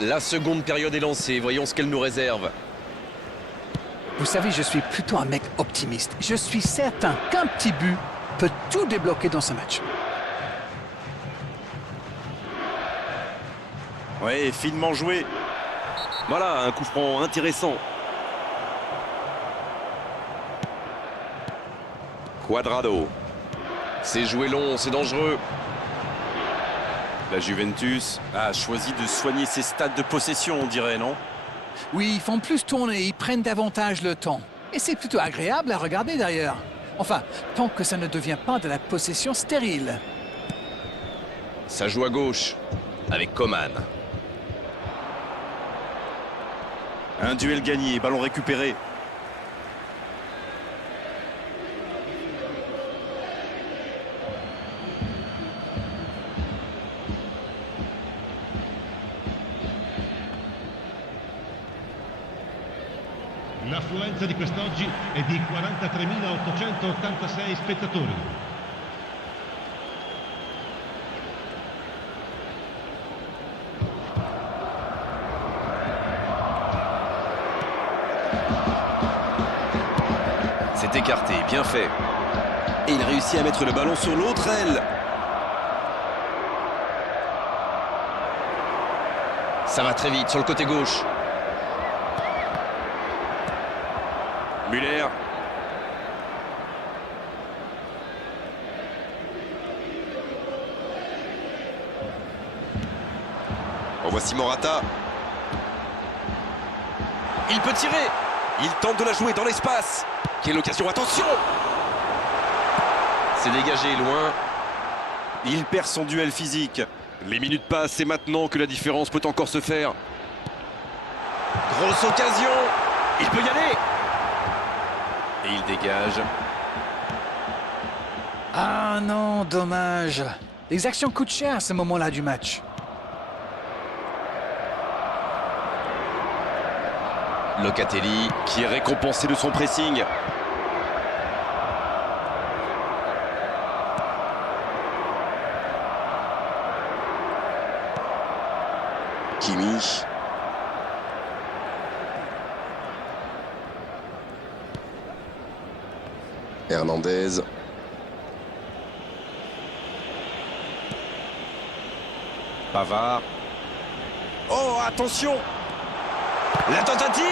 La seconde période est lancée, voyons ce qu'elle nous réserve. Vous savez, je suis plutôt un mec optimiste. Je suis certain qu'un petit but peut tout débloquer dans ce match. Ouais, finement joué. Voilà, un coup franc intéressant. Cuadrado. C'est joué long, c'est dangereux. La Juventus a choisi de soigner ses stades de possession, on dirait, non? Oui, ils font plus tourner, ils prennent davantage le temps. Et c'est plutôt agréable à regarder d'ailleurs. Enfin, tant que ça ne devient pas de la possession stérile. Ça joue à gauche, avec Coman. Un duel gagné, ballon récupéré. L'affluenza di quest'oggi è di 43.886 spettatori. C'est écarté, bien fait. Et il réussit à mettre le ballon sur l'autre aile. Ça va très vite sur le côté gauche. Müller. Voici Morata. Il peut tirer. Il tente de la jouer dans l'espace. Quelle occasion, attention! C'est dégagé, loin. Il perd son duel physique. Les minutes passent, c'est maintenant que la différence peut encore se faire. Grosse occasion. Il peut y aller. Et il dégage. Ah non, dommage. Les actions coûtent cher à ce moment-là du match. Locatelli qui est récompensé de son pressing. Kimi. Hernandez. Pavard. Oh, attention! La tentative!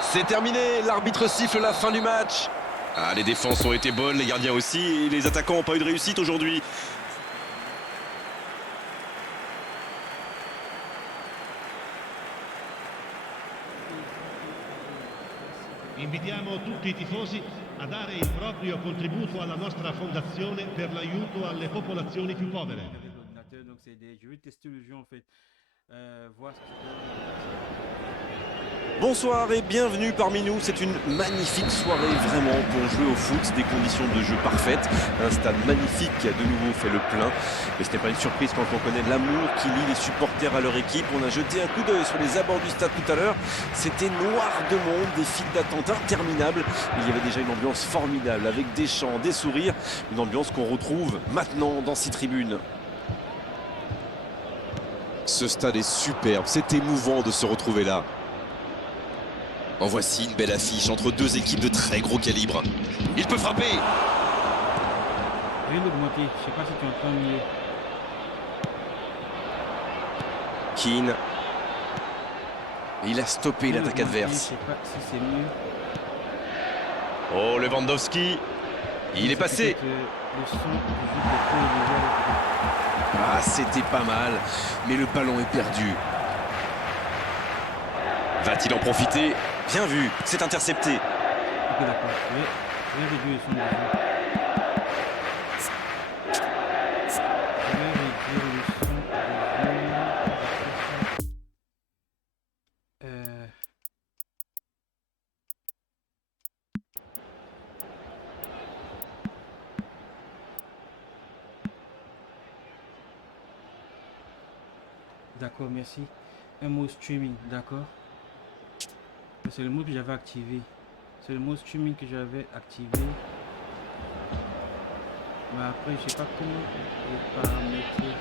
C'est terminé, l'arbitre siffle la fin du match. Ah, les défenses ont été bonnes, les gardiens aussi, et les attaquants n'ont pas eu de réussite aujourd'hui. Invitiamo tutti i tifosi a dare il proprio contributo alla nostra fondazione per l'aiuto alle popolazioni più povere. Donc je vais tester le jeu en fait, voir ce qu'il donne. Bonsoir et bienvenue parmi nous. C'est une magnifique soirée vraiment pour jouer au foot, des conditions de jeu parfaites, un stade magnifique qui a de nouveau fait le plein. Mais ce n'est pas une surprise quand on connaît l'amour qui lie les supporters à leur équipe. On a jeté un coup d'œil sur les abords du stade tout à l'heure. C'était noir de monde, des files d'attente interminables. Il y avait déjà une ambiance formidable avec des chants, des sourires, une ambiance qu'on retrouve maintenant dans ces tribunes. Ce stade est superbe, c'est émouvant de se retrouver là. En voici une belle affiche entre deux équipes de très gros calibre. Il peut frapper. Je vais l'augmenter, je sais pas si tu entends mieux. Keane. Il a stoppé l'attaque adverse. Je sais pas si c'est mieux. Oh, Lewandowski. Il est passé. Le son du jeu est déjà. Ah, c'était pas mal, mais le ballon est perdu. Va-t-il en profiter? Bien vu, c'est intercepté. Ok, d'accord. Je vais réduire le son du jeu. Je vais réduire le son du jeu. D'accord, merci. Un mot streaming, d'accord. C'est le mot que j'avais activé. C'est le mot streaming que j'avais activé. Mais après, je sais pas comment le paramétrer.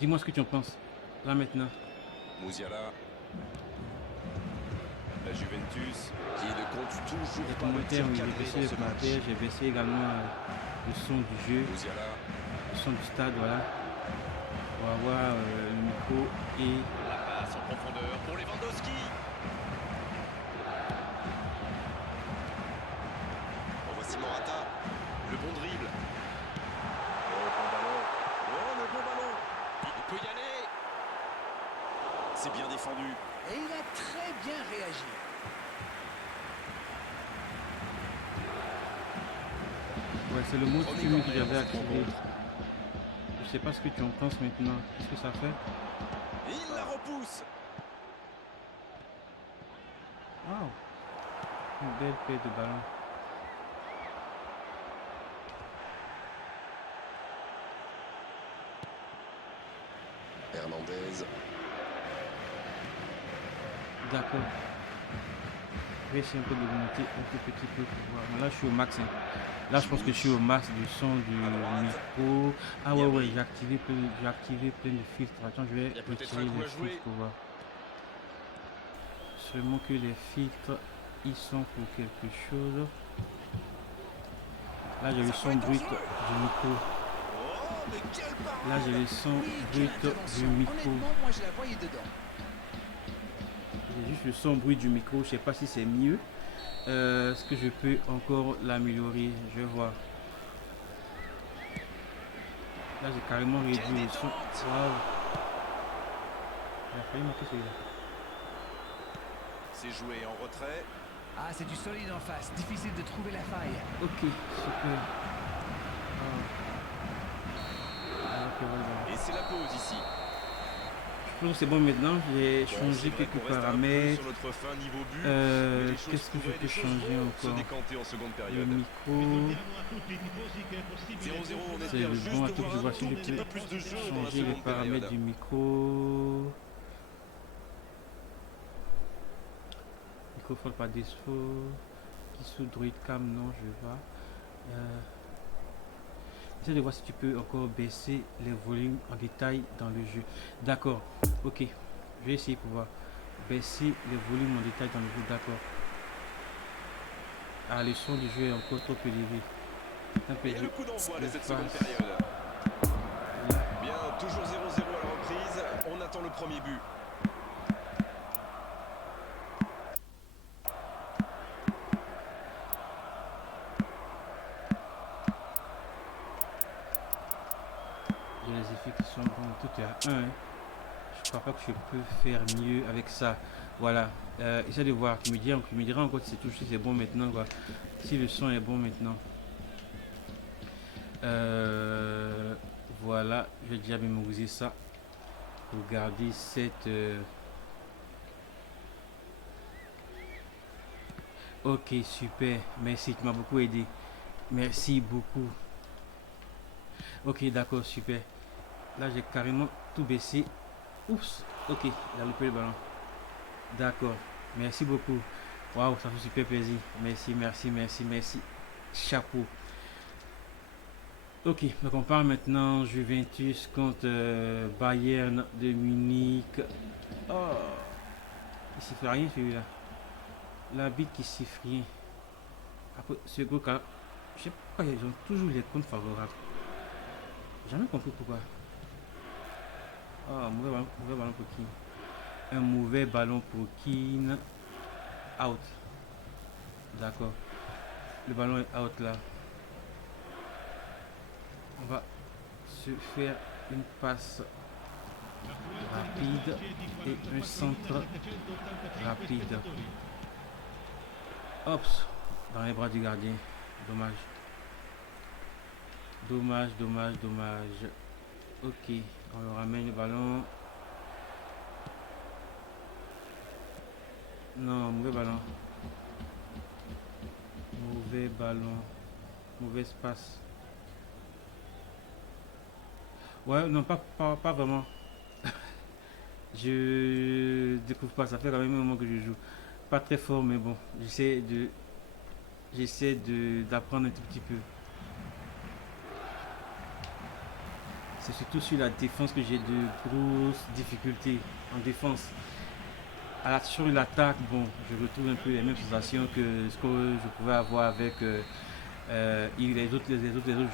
Dis-moi ce que tu en penses. Là maintenant. Musiala. La Juventus qui ne compte toujours Les pas le commentaires, tir oui, cadré j'ai baissé dans les ce match. commentaires, j'ai baissé également le son du jeu, Musiala. le son du stade, voilà. On va voir le micro et La passe en profondeur pour Lewandowski. En voici Morata. Le bon dribble. Oh, bon ballon. Oh, le bon ballon. Il peut y aller. C'est bien défendu. Et il a très bien réagi. ouais, c'est le mot Premier streaming que corner j'avais dans cette activé. rencontre. Je sais pas ce que tu en penses maintenant. Qu'est-ce que ça fait? Et il la repousse. Wow, une belle paire de ballon. Hernandez. D'accord. Je vais essayer un peu de monter un tout petit peu pour voir. Mais là, je suis au max. Hein. Là, je pense que je suis au max du son du micro. Ah ouais, ouais, j'ai activé plein de filtres. Attends, je vais Il y a peut-être retirer un coup les à jouer. filtres pour voir. Seulement que les filtres, ils sont pour quelque chose. Là, j'ai le son brut du micro. Oh, mais quelle parade. Là, j'ai le son Oui, quelle brut du intervention. micro. Honnêtement, moi je la voyais dedans. J'ai juste le son bruit du micro. Je sais pas si c'est mieux. Est-ce que je peux encore l'améliorer? Je vais voir. Là, j'ai carrément réduit le son. Waouh! Il a failli manquer celui-là. C'est joué en retrait. Ah, c'est du solide en face. Difficile de trouver la faille. Ok, super. Ah, ok, voilà. Et c'est la pause ici. Je pense que c'est bon maintenant. J'ai Bon, changé c'est vrai quelques qu'on reste un peu paramètres. sur notre fin niveau but, mais les choses Qu'est-ce que je pourraient- peux les choses changer vont se encore? décanter en seconde Le période. micro. Ricordiamo a tutti i tifosi che è possibile 0-0, on concludere C'est espère le juste bon. de Attends, voir je un vois si tout je petit peux peu plus de jeu dans la changer les seconde paramètres période. du micro. Microphone par défaut. Qui sous Droid Cam, non, je vais voir. Essaye de voir si tu peux encore baisser les volumes en détail dans le jeu. D'accord, ok. Je vais essayer pour voir. Baisser les volumes en détail dans le jeu, d'accord. Ah, le son du jeu est encore trop élevé. Un peu Et élevé. le coup d'envoi de Le cette seconde passe. période. Bien, toujours 0-0 à la reprise. On attend le premier but. J'ai les effets qui sont bons, tout est à 1. Hein. Je crois pas que je peux faire mieux avec ça. Voilà. Essaie de voir. Tu me diras encore si c'est tout, si c'est bon maintenant. Quoi. Si le son est bon maintenant. Voilà. Je vais déjà mémoriser ça. Pour garder cette... Ok, super. Merci. Tu m'as beaucoup aidé. Merci beaucoup. Ok, d'accord, super. Là, j'ai carrément tout baissé. Oups, ok, il a loupé le ballon. D'accord, merci beaucoup. Waouh, ça fait super plaisir. Merci, merci, merci, merci. Chapeau. Ok, donc on parle maintenant Juventus contre Bayern de Munich. Oh, il siffle rien celui-là. L'arbitre qui siffle rien. Après, ce gros cas, je sais pas pourquoi ils ont toujours les comptes favorables. Jamais compris pourquoi. Ah, mauvais ballon pour Keane. Un mauvais ballon pour Keane. Out. D'accord. Le ballon est out là. On va se faire une passe rapide et un centre rapide. Ops. Dans les bras du gardien. Dommage. Dommage, dommage, dommage. Ok, on leur ramène le ballon. Non, mauvais ballon. Mauvais ballon. Mauvais espace. Ouais, non, pas vraiment. Je découvre pas, ça fait quand même un moment que je joue. Pas très fort, mais bon, j'essaie d'apprendre un tout petit peu. C'est surtout sur la défense que j'ai de grosses difficultés en défense. Sur l'attaque, bon, je retrouve un peu les mêmes sensations que ce que je pouvais avoir avec les autres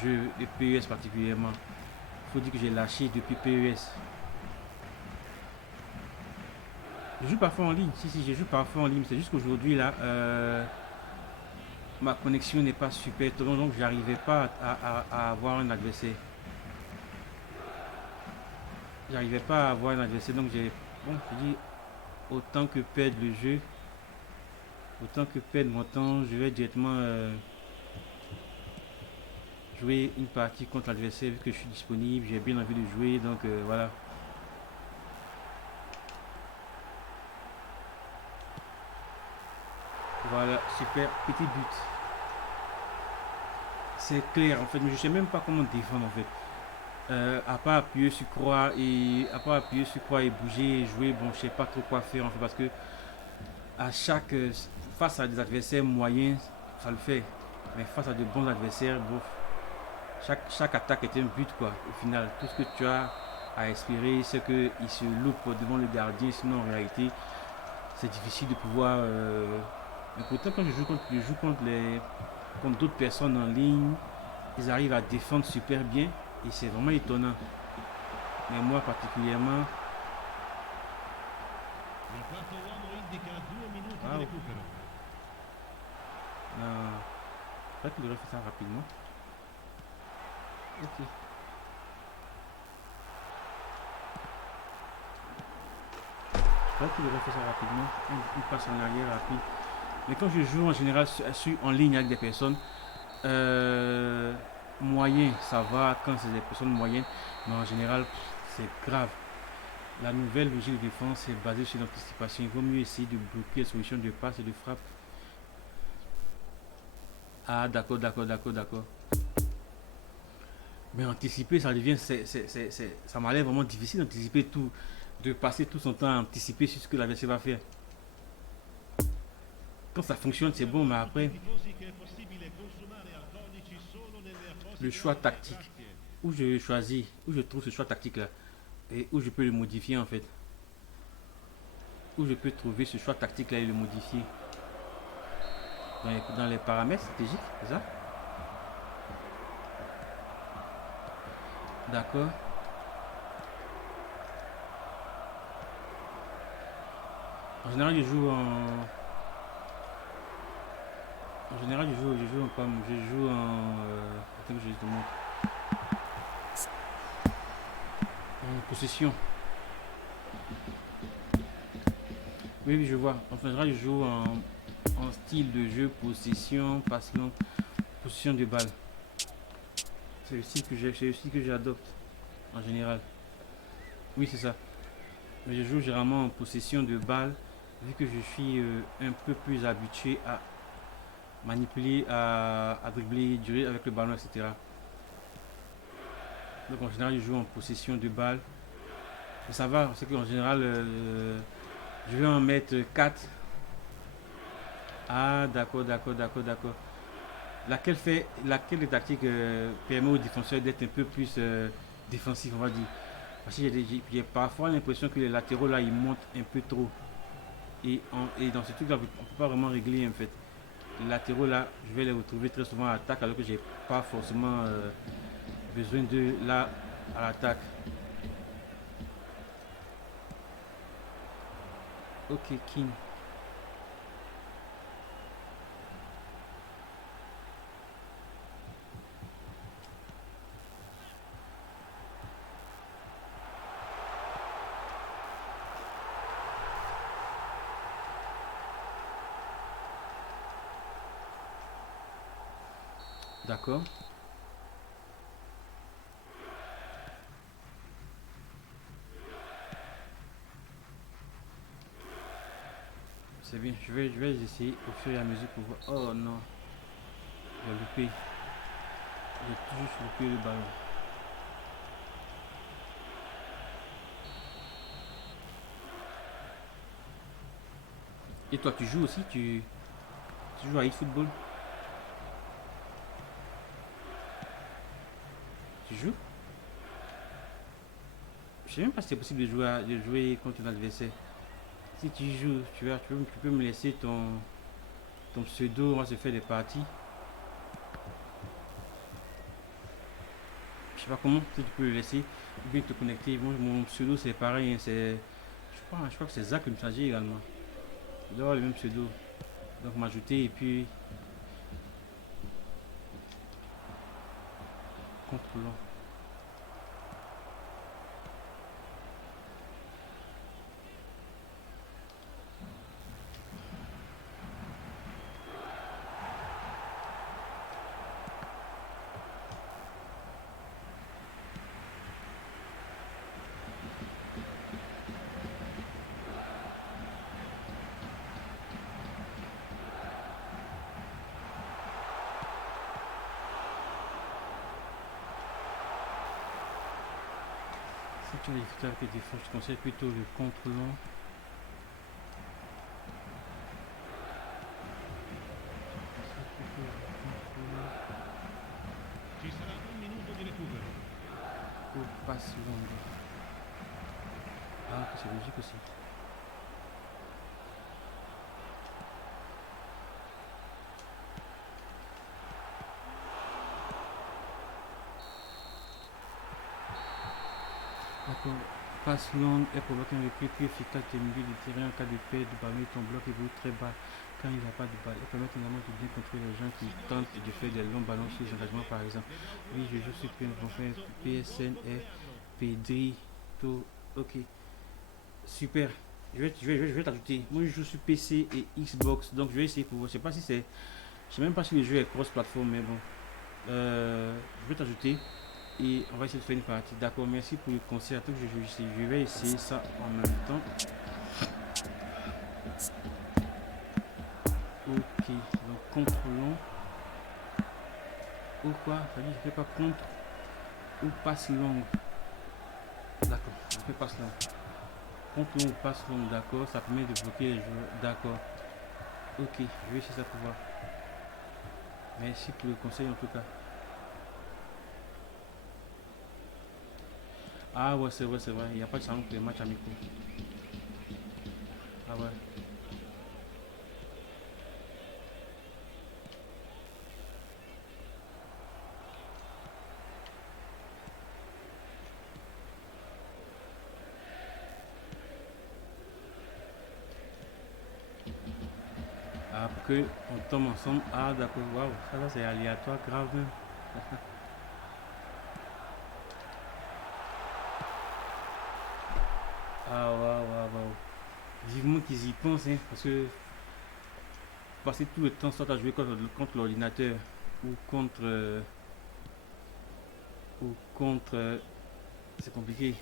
jeux de PES particulièrement. Il faut dire que j'ai lâché depuis PES. Je joue parfois en ligne, si, je joue parfois en ligne. C'est juste qu'aujourd'hui, là, ma connexion n'est pas super, donc j'arrivais pas à avoir un adversaire. J'arrivais pas à avoir un adversaire, donc je dis, autant que perdre le jeu, autant que perdre mon temps, je vais directement jouer une partie contre l'adversaire vu que je suis disponible, j'ai bien envie de jouer, donc voilà. Voilà, super, petit but. C'est clair en fait, mais je sais même pas comment défendre en fait. À part appuyer sur croix et bouger et jouer, bon, je sais pas trop quoi faire en fait parce que face à des adversaires moyens, ça le fait, mais face à de bons adversaires, bon, chaque attaque est un but quoi. Au final, tout ce que tu as à espérer, c'est qu'il se loupe devant le gardien, sinon en réalité, c'est difficile de pouvoir. Mais pourtant, quand je joue contre d'autres personnes en ligne, ils arrivent à défendre super bien et c'est vraiment étonnant. Mais moi particulièrement. Il quarto uomo indica 2 minuti di Wow. recupero. Non. Je crois qu'il devrait faire ça rapidement. Ok. Je crois qu'il devrait faire ça rapidement. Une passe en arrière rapide. Mais quand je joue en général en ligne avec des personnes moyennes, ça va quand c'est des personnes moyennes. Mais en général, c'est grave. La nouvelle logique de défense est basée sur l'anticipation. Il vaut mieux essayer de bloquer les solutions de passe et de frappe. Ah, d'accord. Mais anticiper, ça devient. Ça m'a l'air vraiment difficile d'anticiper tout. De passer tout son temps à anticiper sur ce que l'adversaire va faire. Quand ça fonctionne, c'est bon, mais après, le choix tactique, où je choisis, où je trouve ce choix tactique là, et où je peux le modifier en fait. Où je peux trouver ce choix tactique là et le modifier. Dans les paramètres stratégiques, c'est ça? D'accord. En général, je joue attends que je te montre. En possession. Oui, je vois. En général, je joue en style de jeu, possession, passe longue, possession de balle. C'est le style que j'adopte en général. Oui, c'est ça. Mais je joue généralement en possession de balle, vu que je suis un peu plus habitué à manipuler, à dribbler, durer avec le ballon, etc. Donc en général, je joue en possession de balle. Et ça va, c'est qu'en général, je vais en mettre 4. Ah, d'accord. Laquelle des tactiques permet aux défenseurs d'être un peu plus défensif, on va dire. Parce que j'ai parfois l'impression que les latéraux là, ils montent un peu trop. Et dans ce truc là, on ne peut pas vraiment régler en fait. Les latéraux là, je vais les retrouver très souvent à l'attaque alors que j'ai pas forcément besoin de là à l'attaque. Ok, King. D'accord. C'est bien, je vais essayer au fur et à mesure pour voir. Oh non, j'ai loupé. J'ai toujours loupé le ballon. Et toi, tu joues aussi, tu joues à eFootball? Tu joues? sais même pas si c'est possible de jouer contre un adversaire. Si tu joues, tu peux me laisser ton pseudo, on va se faire des parties. Je sais pas comment, si tu peux le laisser, ou bien te connecter. Moi, mon pseudo c'est pareil, hein, je crois que c'est Zach qui me changeait également. Il doit avoir le même pseudo. Donc m'ajouter et puis contrôlant. Si tu as des difficultés avec les défenses, je te conseille plutôt le contrôlant. Ci sarà un minuto di recupero. Ou passe longue. Ah, c'est logique aussi. D'accord. Passe longue est provoque un repli plus efficace des milieux de terrain en cas de perte de ballon et ton bloc évolue très bas quand il n'y a pas de balle. Elle permet également de bien contrôler les gens qui tentent de faire des longs ballons sur les engagements par exemple. Oui, je joue sur PSN et Pedrito. Ok. Super. Je vais t'ajouter. Moi je joue sur PC et Xbox. Donc je vais essayer pour voir. Je sais pas si c'est. Je sais même pas si le jeu est cross-platform, mais bon. Je vais t'ajouter. Et on va essayer de faire une partie. D'accord, merci pour le conseil. Attends que je vais essayer ça en même temps. Ok, donc contrôlons. Ou quoi? Ça dit je fais pas contre ou passe longue. D'accord, je fais passe longue. Contre ou passe longue, d'accord. Ça permet de bloquer les joueurs. D'accord. Ok, je vais essayer ça pour voir. Merci pour le conseil en tout cas. Ah ouais, c'est vrai, il n'y a pas de chance pour les matchs amicaux. Ah ouais. Ah, pour que on tombe ensemble. Ah d'accord, waouh, ça là c'est aléatoire, grave même. Ah waouh. Vivement qu'ils y pensent, hein, parce que passer tout le temps soit à jouer contre l'ordinateur ou contre c'est compliqué.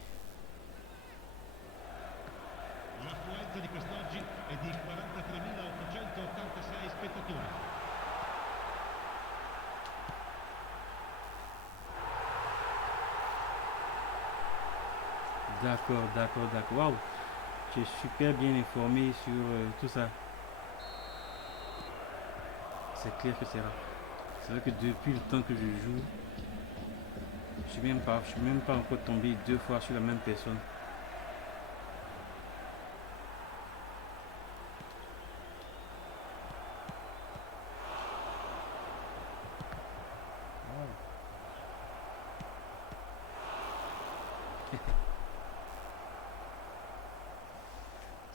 L'affluenza di quest'oggi è di 43.886 spettatori. D'accord. Waouh, tu es super bien informé sur tout ça. C'est clair que c'est rare. C'est vrai que depuis le temps que je joue, je suis même pas encore tombé 2 fois sur la même personne.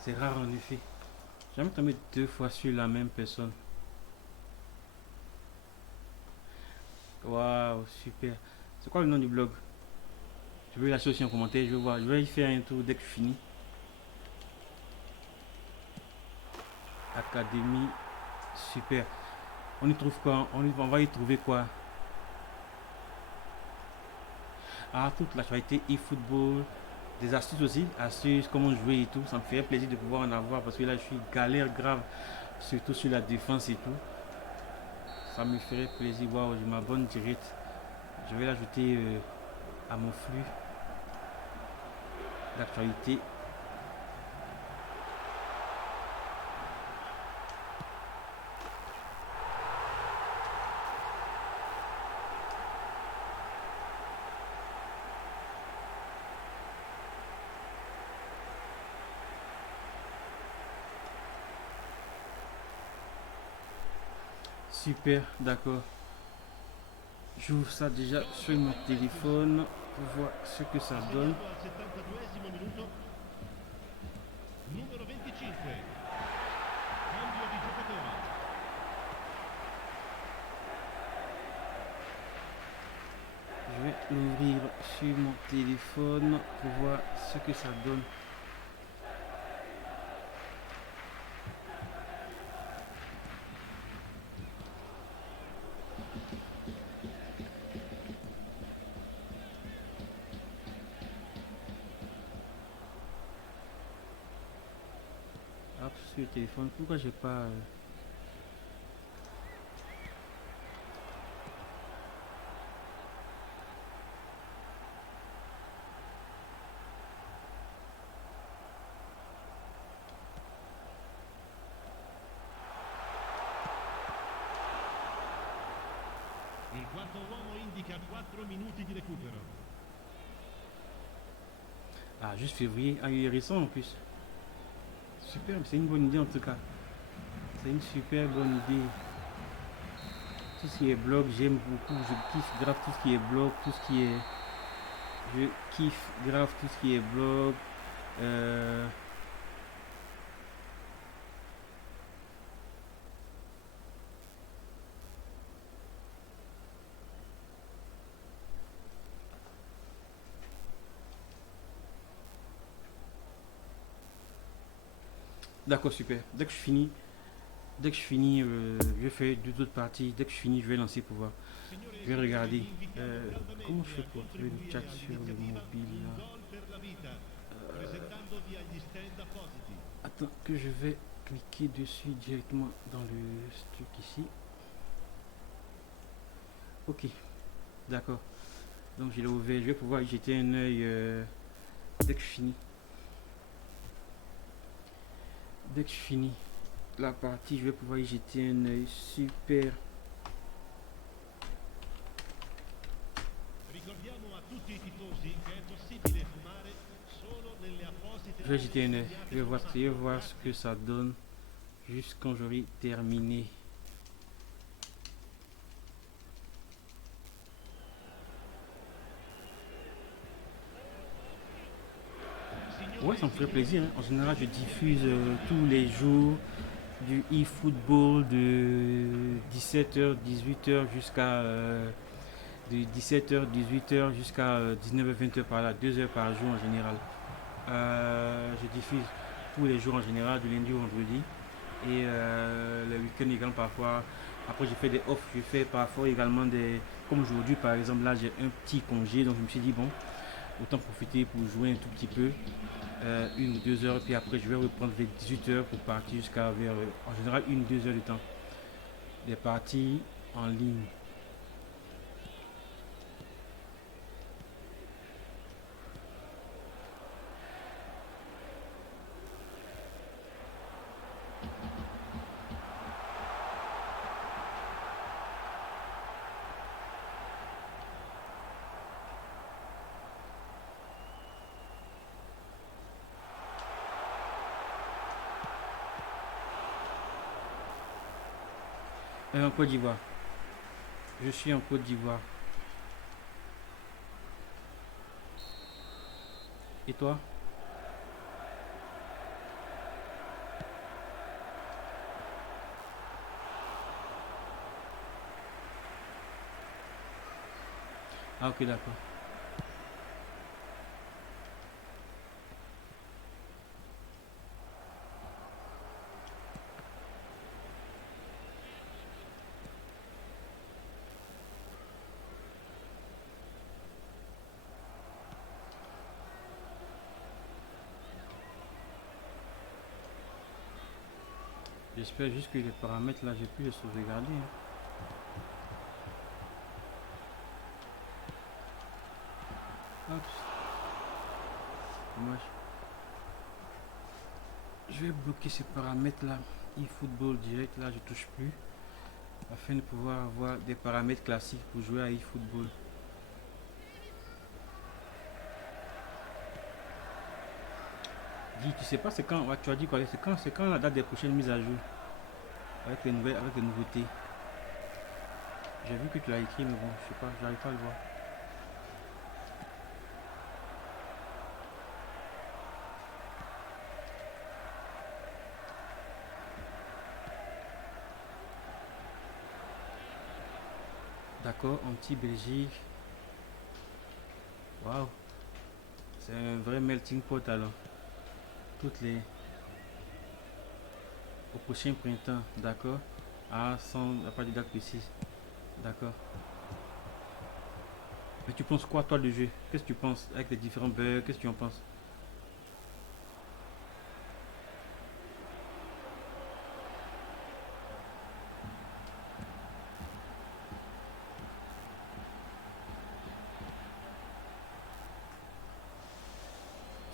C'est rare en effet. J'ai jamais tombé 2 fois sur la même personne. Waouh, super. C'est quoi le nom du blog? Je vais lâcher aussi en commentaire, je vais voir. Je vais y faire un tour dès que je finis. Académie, super. On y trouve quoi? On va y trouver quoi? Ah, toute l'actualité e-football. Des astuces aussi, astuces, comment jouer et tout. Ça me ferait plaisir de pouvoir en avoir parce que là je suis galère grave, surtout sur la défense et tout. Ça me ferait plaisir. Waouh, je m'abonne direct. Je vais l'ajouter à mon flux d'actualité. Super, d'accord. J'ouvre ça déjà sur mon téléphone pour voir ce que ça donne. Segnato al 72esimo minuto. Numero 25. Cambio di giocatore. Je vais l'ouvrir sur mon téléphone pour voir ce que ça donne. Hop, sur le téléphone. Pourquoi j'ai pas... Il quarto uomo indica 4 minuti di recupero. Ah, juste février. Ah, il est récent en plus. Super, c'est une bonne idée en tout cas. C'est une super bonne idée. Tout ce qui est blog, j'aime beaucoup. Je kiffe grave tout ce qui est blog, tout ce qui est... Je kiffe grave tout ce qui est blog. D'accord, super. Dès que je finis, je fais deux autres parties. Dès que je finis, je vais lancer pour voir. Signore e Je vais regarder. signori, invitiamo caldamente Comment je fais a pour trouver le chat contribuire sur le all'iniziativa mobile Un là? gol per la vita, presentandovi agli stand appositi. Attends, que je vais cliquer dessus directement dans le truc ici. Ok, d'accord. Donc je l'ai ouvert. Je vais pouvoir y jeter un œil dès que je finis. Dès que je finis la partie, je vais pouvoir y jeter un œil. Super. Ricordiamo a tutti i tifosi che è possibile fumare solo nelle apposite Je vais jeter un œil. aree Je vais voir, designate per ce que ça donne. Juste quand j'aurai terminé. Ouais, ça me ferait plaisir, hein. En général, je diffuse tous les jours du e-football de 17h, 18h jusqu'à de 17h, 18h jusqu'à 19h, 20h par là, 2 heures par jour en général. Je diffuse tous les jours en général, du lundi au vendredi. Et le week-end également parfois. Après, je fais des off, je fais parfois également des. Comme aujourd'hui par exemple, là j'ai un petit congé, donc je me suis dit, bon, autant profiter pour jouer un tout petit peu, 1 ou 2 heures, puis après je vais reprendre les 18h pour partir jusqu'à vers, en général, 1 ou 2 heures de temps. Des parties en ligne. En Côte d'Ivoire. Je suis en Côte d'Ivoire. Et toi? Ah ok, d'accord. J'espère juste que les paramètres là, j'ai pu les sauvegarder, hein. Hop. Dommage. Je vais bloquer ces paramètres là. eFootball direct là, je touche plus. Afin de pouvoir avoir des paramètres classiques pour jouer à eFootball. Dis, tu sais pas c'est quand, ouais, tu as dit quoi, c'est quand la date des prochaines mises à jour avec les nouveautés. J'ai vu que tu l'as écrit, mais bon, je sais pas, j'arrive pas à le voir. D'accord, anti-Belgique. Waouh. C'est un vrai melting pot alors. Toutes les... Au prochain printemps, d'accord. Ah, sans la pas de date précise. D'accord. Mais tu penses quoi toi du jeu? Qu'est-ce que tu penses avec les différents bugs? Qu'est-ce que tu en penses?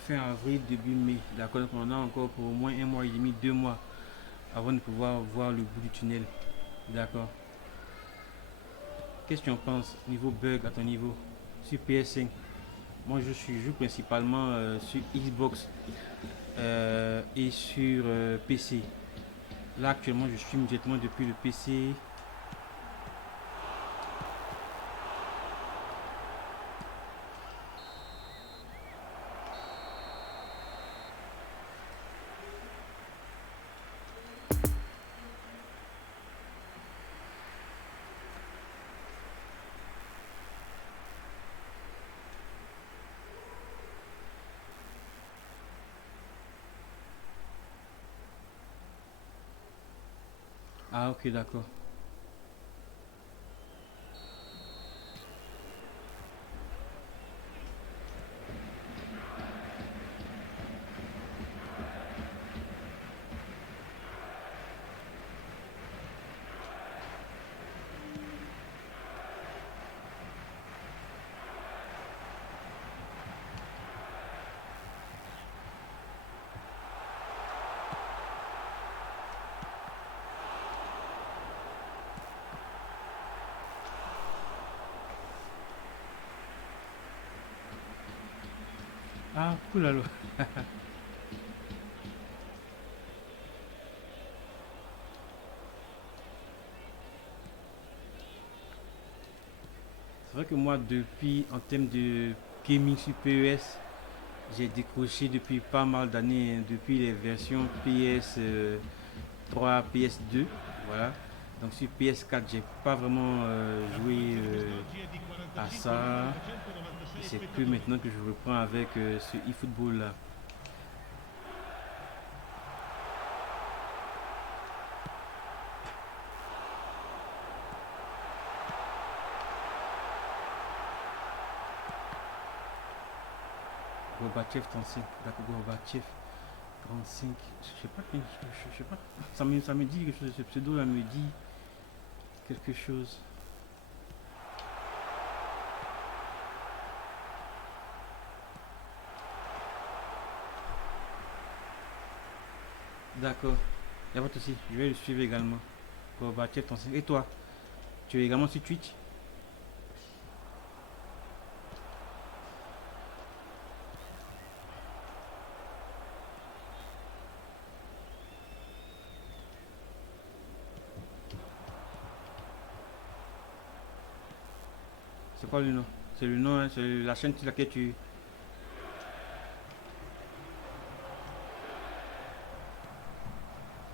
Fin avril, début mai. D'accord, donc on a encore pour au moins un mois et demi, 2 mois avant de pouvoir voir le bout du tunnel. D'accord. Qu'est-ce que tu en penses niveau bug à ton niveau sur PS5? Moi je joue principalement sur Xbox et sur PC. Là actuellement je suis immédiatement depuis le PC. Ah ok d'accord. Ah cool alors. C'est vrai que moi depuis en termes de gaming sur PES, j'ai décroché depuis pas mal d'années, hein, depuis les versions PS3, PS2, voilà. Donc sur PS4, j'ai pas vraiment joué à ça. C'est que maintenant que je reprends avec ce eFootball là. Gorbatchev 35, d'accord, Gorbatchev 35, je sais pas, je sais pas, ça me dit quelque chose, ce pseudo là me dit quelque chose. D'accord, il y a pas de souci, je vais le suivre également. Gorbatchev 35, et toi, tu es également sur Twitch? C'est quoi le nom? C'est le nom, hein, c'est la chaîne sur laquelle tu...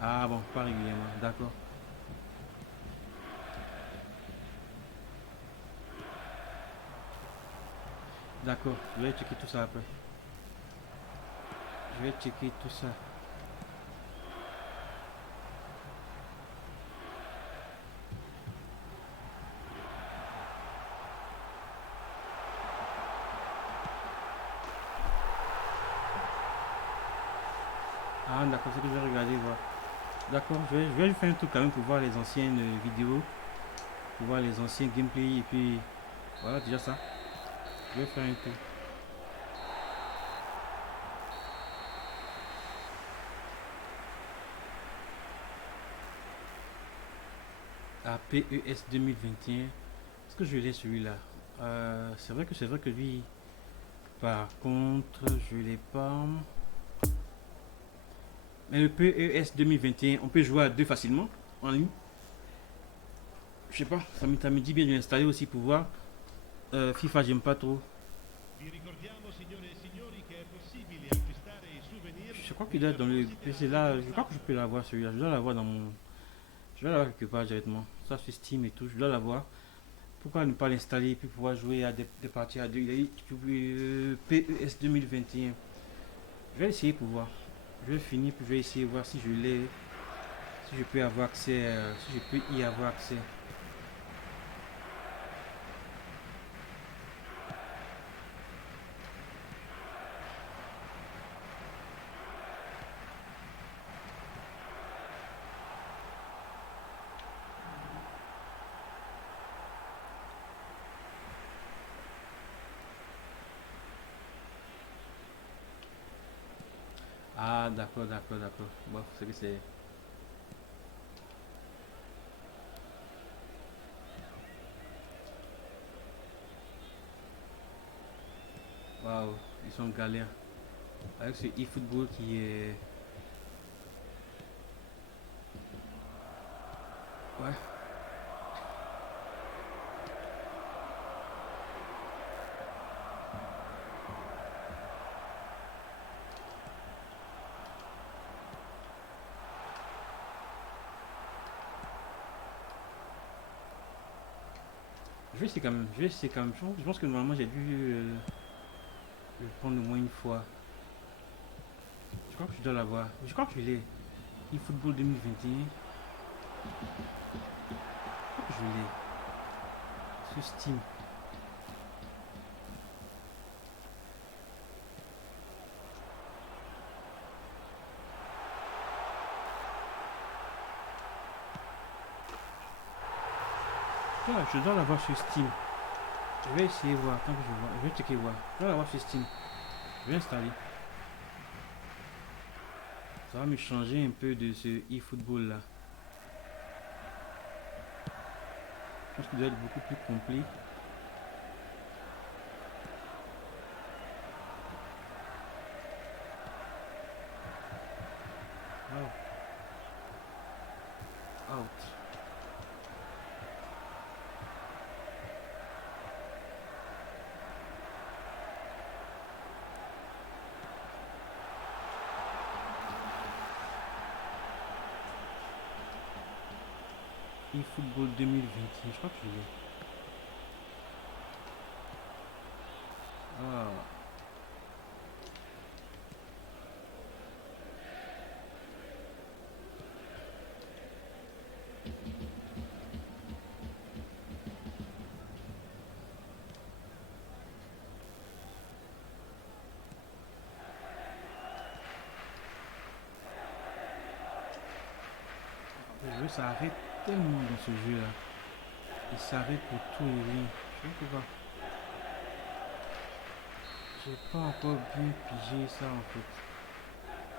Ah bon, pas régulièrement, d'accord. D'accord, je vais checker tout ça après. Je vais checker tout ça. Ah d'accord, c'est que je vais regarder, voir. D'accord, je vais lui faire un tour quand même pour voir les anciennes vidéos, pour voir les anciens gameplays et puis voilà déjà ça. Je vais faire un tour. À PES 2021. Est-ce que je l'ai celui-là? C'est vrai que lui, par contre, je l'ai pas. Mais le PES 2021, on peut jouer à deux facilement en ligne. Je sais pas, ça me dit bien de l'installer aussi pour voir. FIFA, j'aime pas trop. Vi ricordiamo, signore e signori, che è possibile acquistare i souvenir. Je crois qu'il doit être dans le PC là. Je crois que je peux l'avoir celui-là. Je dois l'avoir dans mon. Je dois l'avoir quelque part directement. Ça sur Steam et tout. Je dois l'avoir. Pourquoi ne pas l'installer et puis pouvoir jouer à des parties à deux. Il a dit PES 2021. Je vais essayer pour voir. Je vais finir puis je vais essayer de voir si je l'ai. Si je peux avoir accès. Si je peux y avoir accès. Ah, d'accord, d'accord, d'accord. Bon, c'est que c'est. Waouh, ils sont galères. Avec ce eFootball qui est. Ouais. Je vais essayer quand même. Je vais essayer quand même. Je pense que normalement j'ai dû le prendre au moins une fois. Je crois que je dois l'avoir. Je crois que je l'ai. eFootball 2021. Je crois que je l'ai. Sur Steam. Ouais, je dois l'avoir sur Steam. Je vais essayer de voir. Tant que je vois. Je vais checker voir. Je dois l'avoir sur Steam. Je vais installer. Ça va me changer un peu de ce eFootball là. Je pense qu'il doit être beaucoup plus complet. Wow. Out. eFootball 2021, je crois que je l'ai. Ah. Le jeu s'arrête tellement dans ce jeu là. Il s'arrête pour tout et rien. Je sais pas. J'ai pas encore bien pigé ça en fait.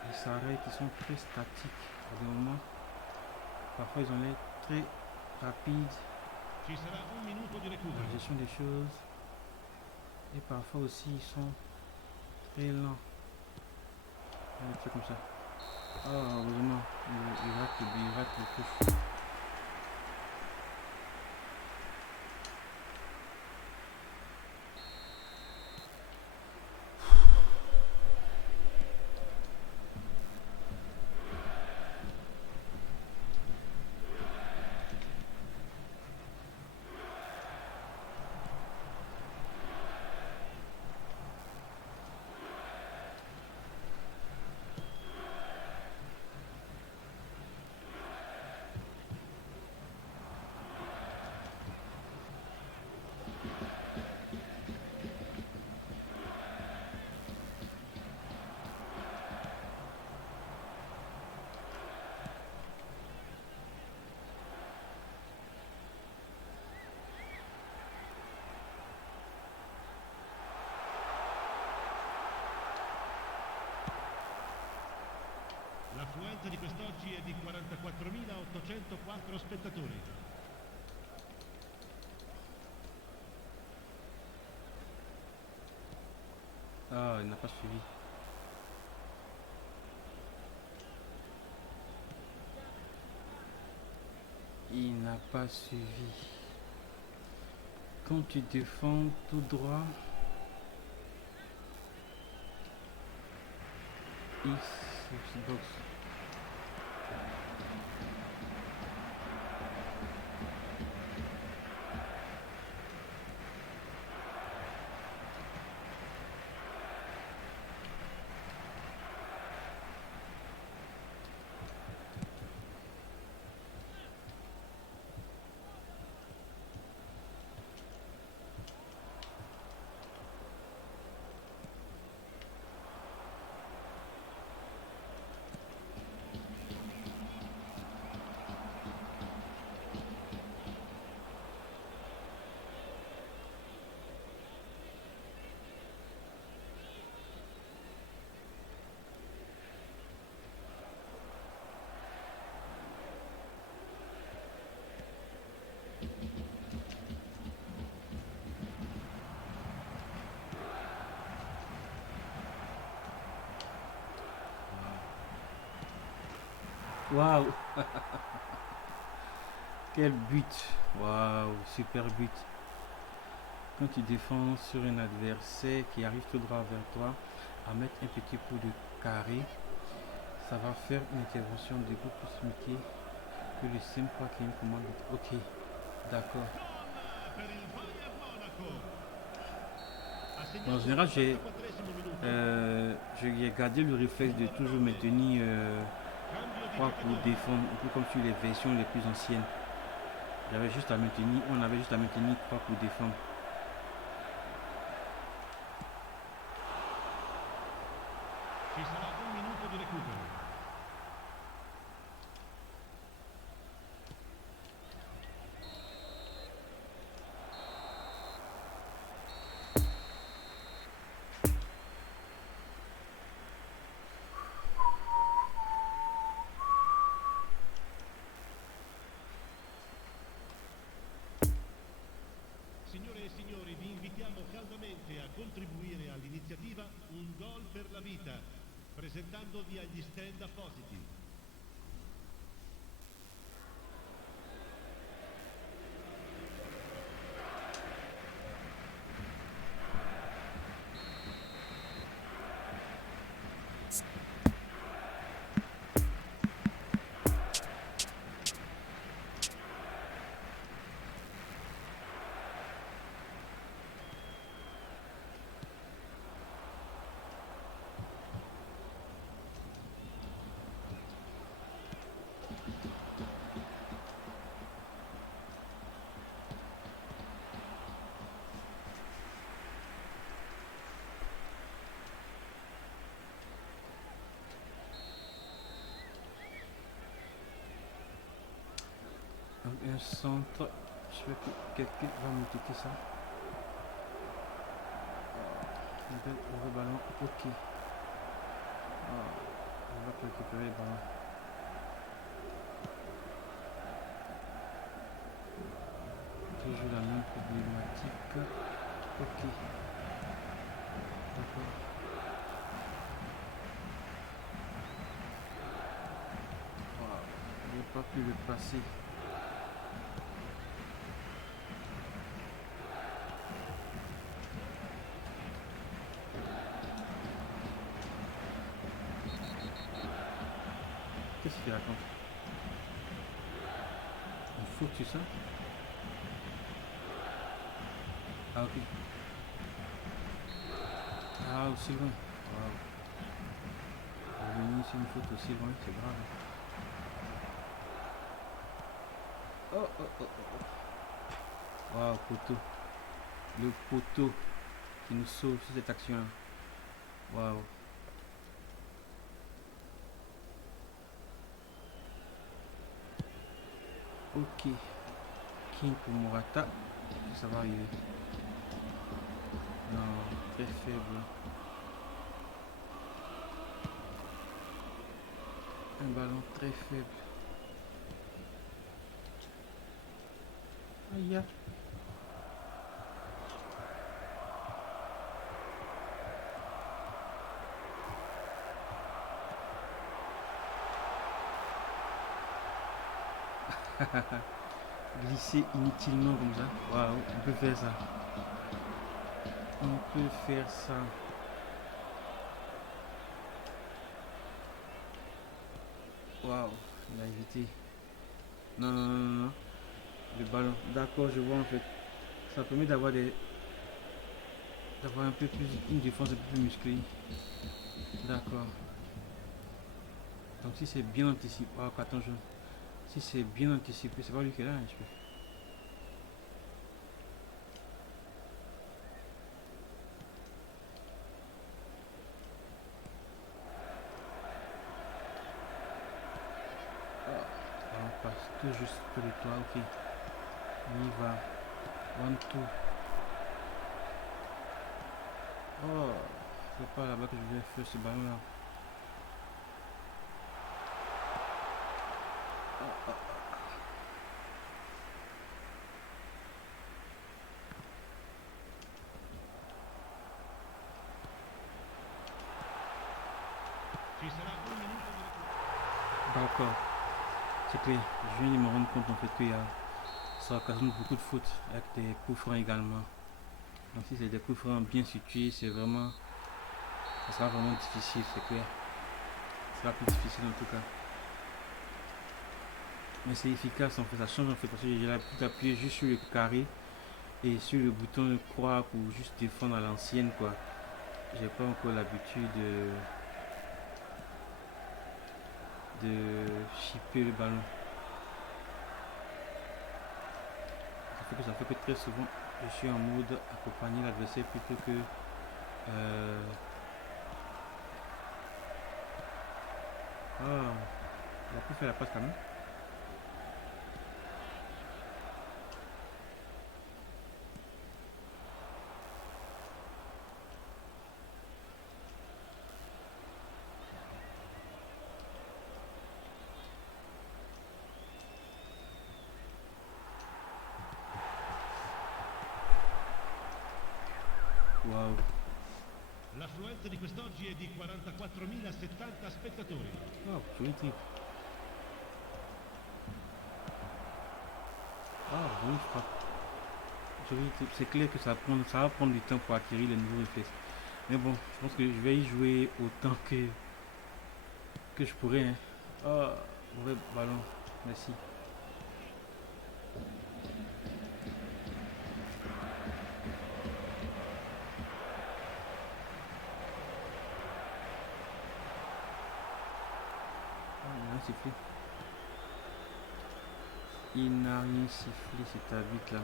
Ils s'arrêtent, ils sont très statiques à des moments. Parfois ils ont l'air très rapides Ci sarà un minuto di dans recupero. la gestion des choses. Et parfois aussi ils sont très lents. Un truc comme ça. Ah, heureusement, il rate le touche. L'affluenza di quest'oggi è di 44.804 spettatori. Ah, il n'a pas suivi. Il n'a n'a pas suivi. Quand tu défends tout droit, Xbox. Waouh. Quel but. Waouh, super but. Quand tu défends sur un adversaire qui arrive tout droit vers toi, à mettre un petit coup de carré, ça va faire une intervention de beaucoup plus smicée que le simple pas qui est une commande. Ok, d'accord. En général, j'ai gardé le réflexe de toujours maintenir 3 pour défendre, un peu comme sur les versions les plus anciennes. J'avais juste à maintenir, on avait juste à maintenir 3 pour défendre. Ci sarà un minuto di recupero. Signore e signori, vi invitiamo caldamente a contribuire all'iniziativa Un Gol per la Vita, presentandovi agli stand appositi. Donc un centre, je veux que quelqu'un va me quitter ça. Un bel ballon, ok. On va récupérer le ballon. Toujours la même problématique. Ok. D'accord. Je n'ai pas pu le passer. Qu'est-ce qu'il raconte? Il faut que tu ça. Ah ok. Ah aussi loin. Waouh. Revenir sur une faute aussi loin, c'est grave. Oh oh oh oh. Waouh, poteau. Le poteau qui nous sauve sur cette action là. Waouh. Ok. King pour Morata. Ça va arriver. Non, très faible. Un ballon très faible. Aïe. glisser inutilement comme ça. Waouh, on peut faire ça. On peut faire ça. Waouh, il a évité. Non, non, non, non, non. Le ballon. D'accord, je vois en fait. Ça permet d'avoir un peu plus, une défense un peu plus musclée. D'accord. Donc si c'est bien anticipé. Oh, attends, si c'est bien anticipé, c'est pas lui qui est là, hein, je peux. On passe tout juste près de toi, ok. On y va. One, two. Oh, c'est pas là-bas que je vais faire ce ballon là. Ci sarà un minuto di recupero. D'accord. C'est clair. Je viens de me rendre compte en fait qu'il y a ça occasionne beaucoup de fautes avec des coups francs également. Donc si c'est des coups francs bien situés, c'est vraiment, ça sera vraiment difficile, c'est clair. Ça sera plus difficile en tout cas. Mais c'est efficace en fait, ça change en fait parce que j'ai l'habitude d'appuyer juste sur le carré et sur le bouton de croix pour juste défendre à l'ancienne quoi. J'ai pas encore l'habitude de chipper le ballon. Ça fait que très souvent je suis en mode accompagner l'adversaire plutôt que ah, il a pu faire la passe quand même. Wow. L'affluenza di quest'oggi è di 44.070 spettatori. Oh, joli tir. Ah, joli frappe. Joli tir. C'est clair que ça va prendre du temps pour acquérir les nouveaux réflexes. Mais bon, je pense que je vais y jouer autant que je pourrais. Hein. Oh, mauvais ballon. Merci. Sifflé. Il n'a rien sifflé cet arbitre là.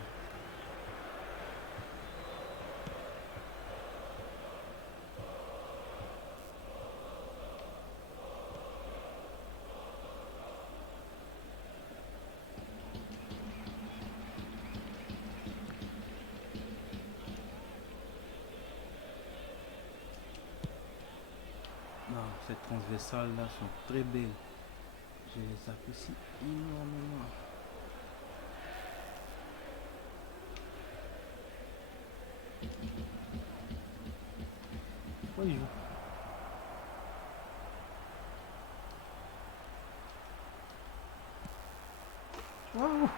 Non, ces transversales là sont très belles. Je les apprécie énormément. Pourquoi il joue? Waouh.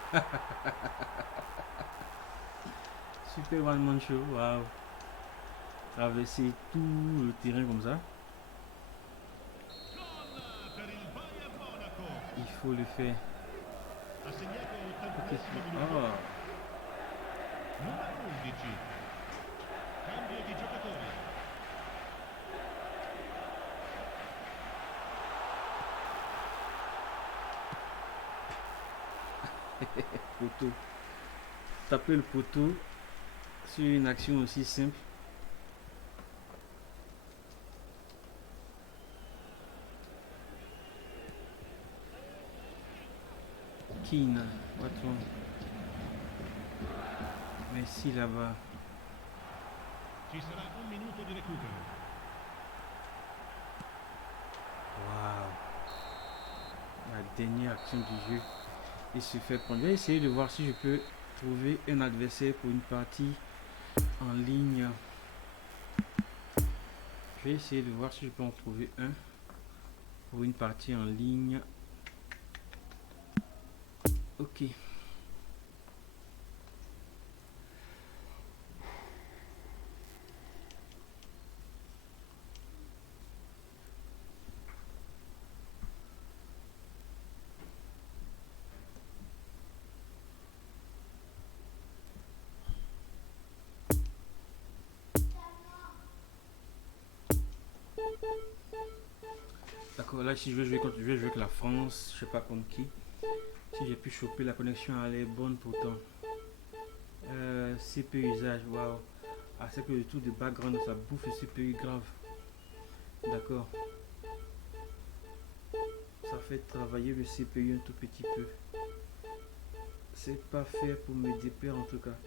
Super one man show, waouh. Traverser tout le terrain comme ça. Il faut le faire. Ha segnato il Ok. 81esimo minuto. Oh. Numero 11. Cambio di giocatore. Poteau. Taper le poteau sur une action aussi simple. Keane, what's wrong? Merci là-bas. Ci sarà un minuto di recupero. Waouh. La dernière action du jeu. Il se fait prendre. Je vais essayer de voir si je peux trouver un adversaire pour une partie en ligne. Je vais essayer de voir si je peux en trouver un pour une partie en ligne. Ok. D'accord, là si je vais jouer avec la France, je sais pas contre qui. Si j'ai pu choper la connexion, elle est bonne pourtant. CPU usage, waouh. Ah, c'est que le tout de background, ça bouffe le CPU grave. D'accord. Ça fait travailler le CPU un tout petit peu. C'est pas fait pour me déplaire en tout cas.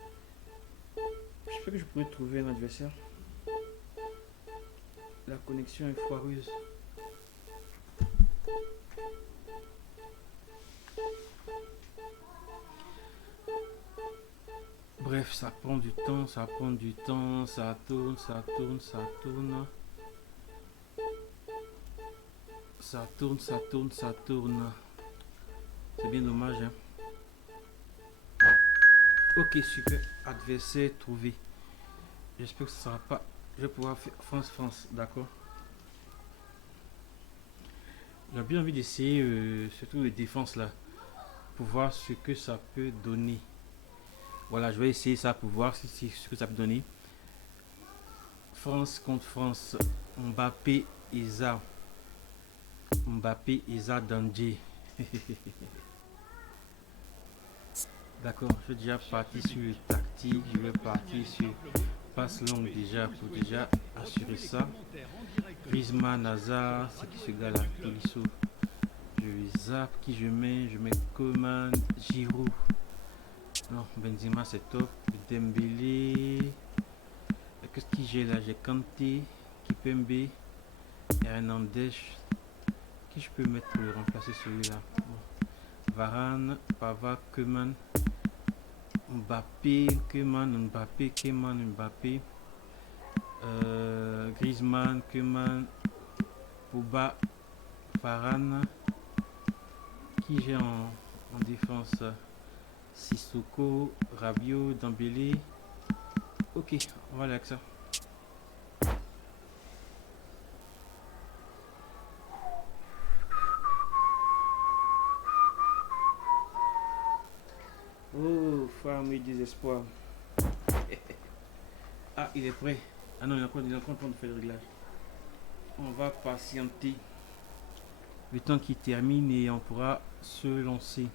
J'espère que je pourrais trouver un adversaire. La connexion est foireuse. Bref, ça prend du temps, ça prend du temps, ça tourne, ça tourne, ça tourne. Ça tourne, ça tourne, ça tourne. C'est bien dommage, hein. Ok, super. Adversaire trouvé. J'espère que ce sera pas... Je vais pouvoir faire France-France, d'accord. J'ai bien envie d'essayer, surtout les défenses là, pour voir ce que ça peut donner. Voilà, je vais essayer ça pour voir ce que ça peut donner. France contre France. Mbappé, Isa. Mbappé, Isa, Danger. D'accord, je suis déjà parti sur le tactique. Je vais partir sur passe longue déjà pour déjà assurer ça. Griezmann, Hazard, c'est qui ce gars là? Tolisso. Je zappe qui je mets Coman, Giroud. Non, Benzema c'est top. Dembélé. Qu'est-ce que j'ai là? J'ai Kanté, Kipembe, Hernandez. Qui je peux mettre pour le remplacer celui-là? Varane, Pavard, Koeman, Mbappé, Koeman, Mbappé, Koeman, Mbappé, Griezmann, Koeman, Pogba, Varane. Qui j'ai en défense? Sissoko, Rabiot, Dembélé. Ok, on va aller avec ça. Oh, famille désespoir. Ah, il est prêt. Ah non, il est encore en train de faire le réglage. On va patienter le temps qu'il termine et on pourra se lancer.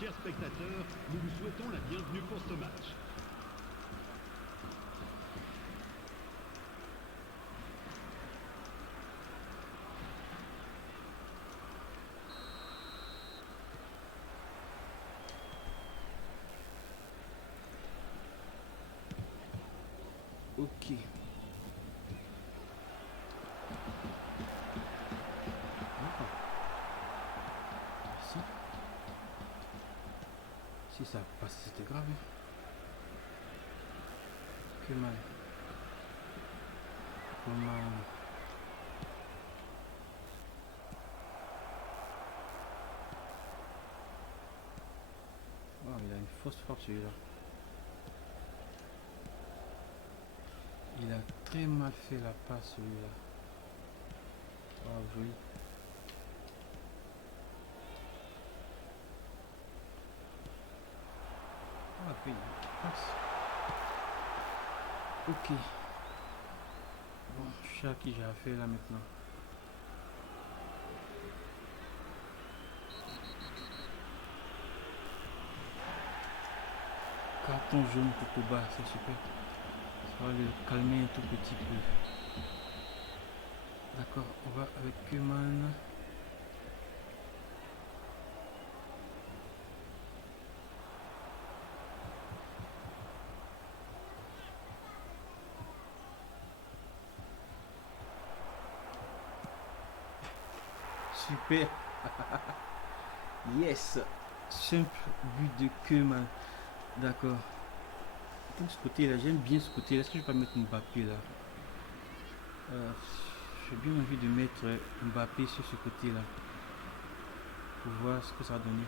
Chers spectateurs, nous vous souhaitons la bienvenue pour ce match. Ok. Merci. Si ça passe, c'était grave. Que mal. Comment... Oh, il a une fausse frappe celui-là. Il a très mal fait la passe celui-là. Oh, joli. Ah, puis passe. Ok. Bon, je sais à qui j'ai affaire là maintenant. Carton jaune pour Pogba, c'est super. Ça va le calmer un tout petit peu. D'accord, on va avec Koeman. Super. Yes. Simple but de Koeman. D'accord. Pour ce côté là, j'aime bien ce côté là. Est-ce que je vais pas mettre Mbappé là? J'ai bien envie de mettre Mbappé sur ce côté là. Pour voir ce que ça va donner.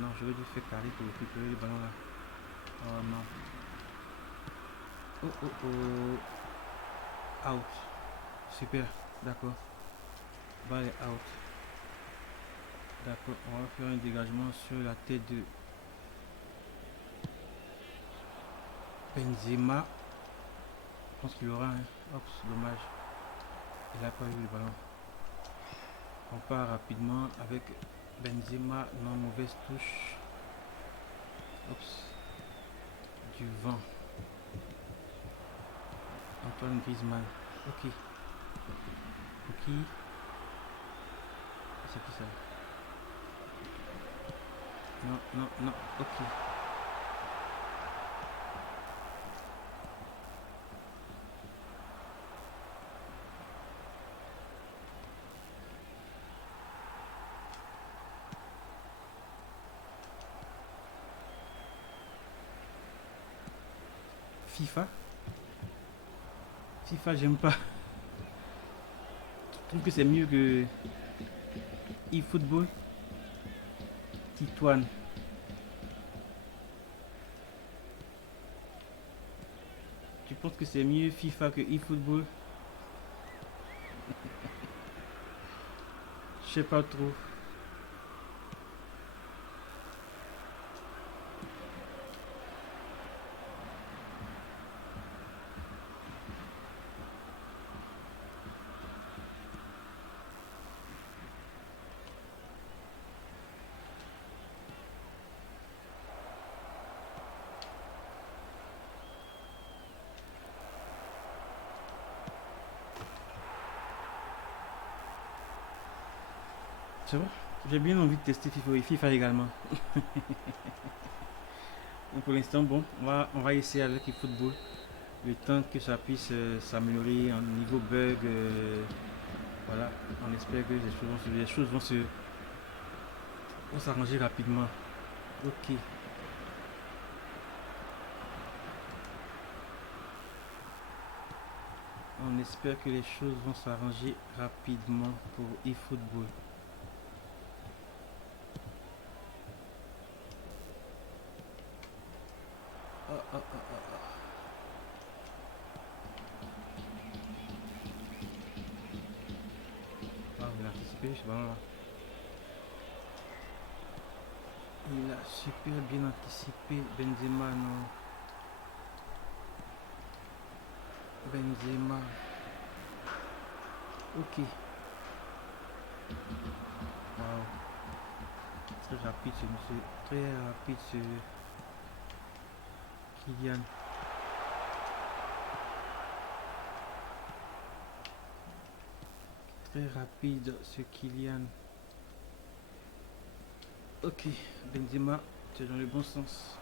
Non, j'aurais dû faire carré pour récupérer le ballon là. Oh non. Oh, oh, oh. Out. Super. D'accord. Balle est out. D'accord. On va faire un dégagement sur la tête de Benzema. Je pense qu'il aura un. Hop, c'est dommage. Il n'a pas eu le ballon. On part rapidement avec Benzema. Non, mauvaise touche. Oups. Du vent. Antoine Griezmann. Ok. Ok. C'est qui ça? Non, non, non. Ok. FIFA, j'aime pas. Je trouve que c'est mieux que eFootball. Titoine. Tu penses que c'est mieux FIFA que eFootball? Je sais pas trop. C'est vrai? J'ai bien envie de tester FIFA et FIFA également. Donc pour l'instant, bon, on va essayer avec le football. Le temps que ça puisse s'améliorer en niveau bug. Voilà, on espère que les choses vont s'arranger rapidement. Ok. On espère que les choses vont s'arranger rapidement pour eFootball. Il a anticipé ce ballon là. Il a super bien anticipé. Benzema, non. Benzema. Ok. Wow. Très rapide ce monsieur. Très rapide ce Kylian. Très rapide ce Kylian. Ok, Benzema, tu es dans le bon sens.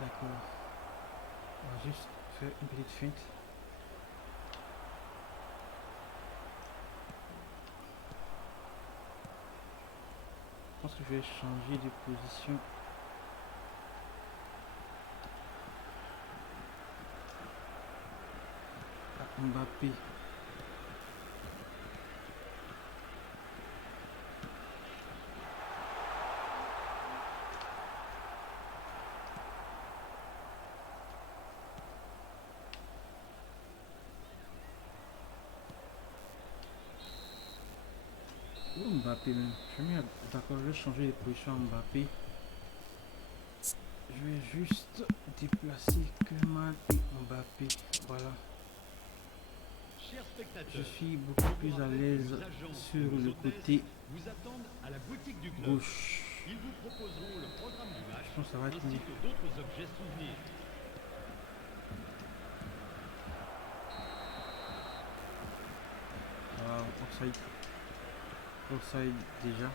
D'accord. On va juste faire une petite feinte. Je pense que je vais changer de position. À Mbappé. Oh, Mbappé même. D'accord, je vais changer de position à Mbappé. Je vais juste déplacer Koeman et Mbappé. Voilà. Je suis beaucoup plus à l'aise sur le côté gauche. Ils vous proposeront le programme du match Je pense que ça va être ainsi que d'autres objets souvenirs. Offside. Offside déjà.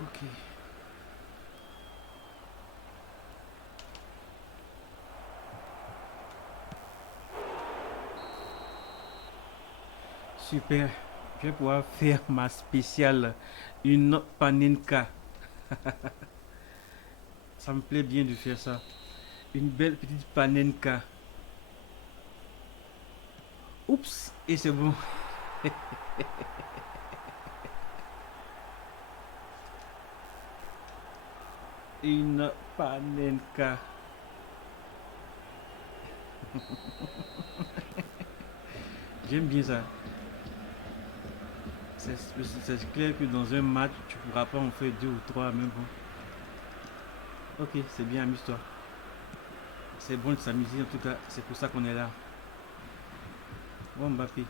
Ok. Super. Je vais pouvoir faire ma spéciale, une panenka. Ça me plaît bien de faire ça. Une belle petite panenka. Oups, et c'est bon. Une panenka. J'aime bien ça. C'est clair que dans un match, tu pourras pas en faire 2 ou 3, mais bon. Ok, c'est bien, amuse-toi. C'est bon de s'amuser, en tout cas, c'est pour ça qu'on est là. Bon, Mbappé.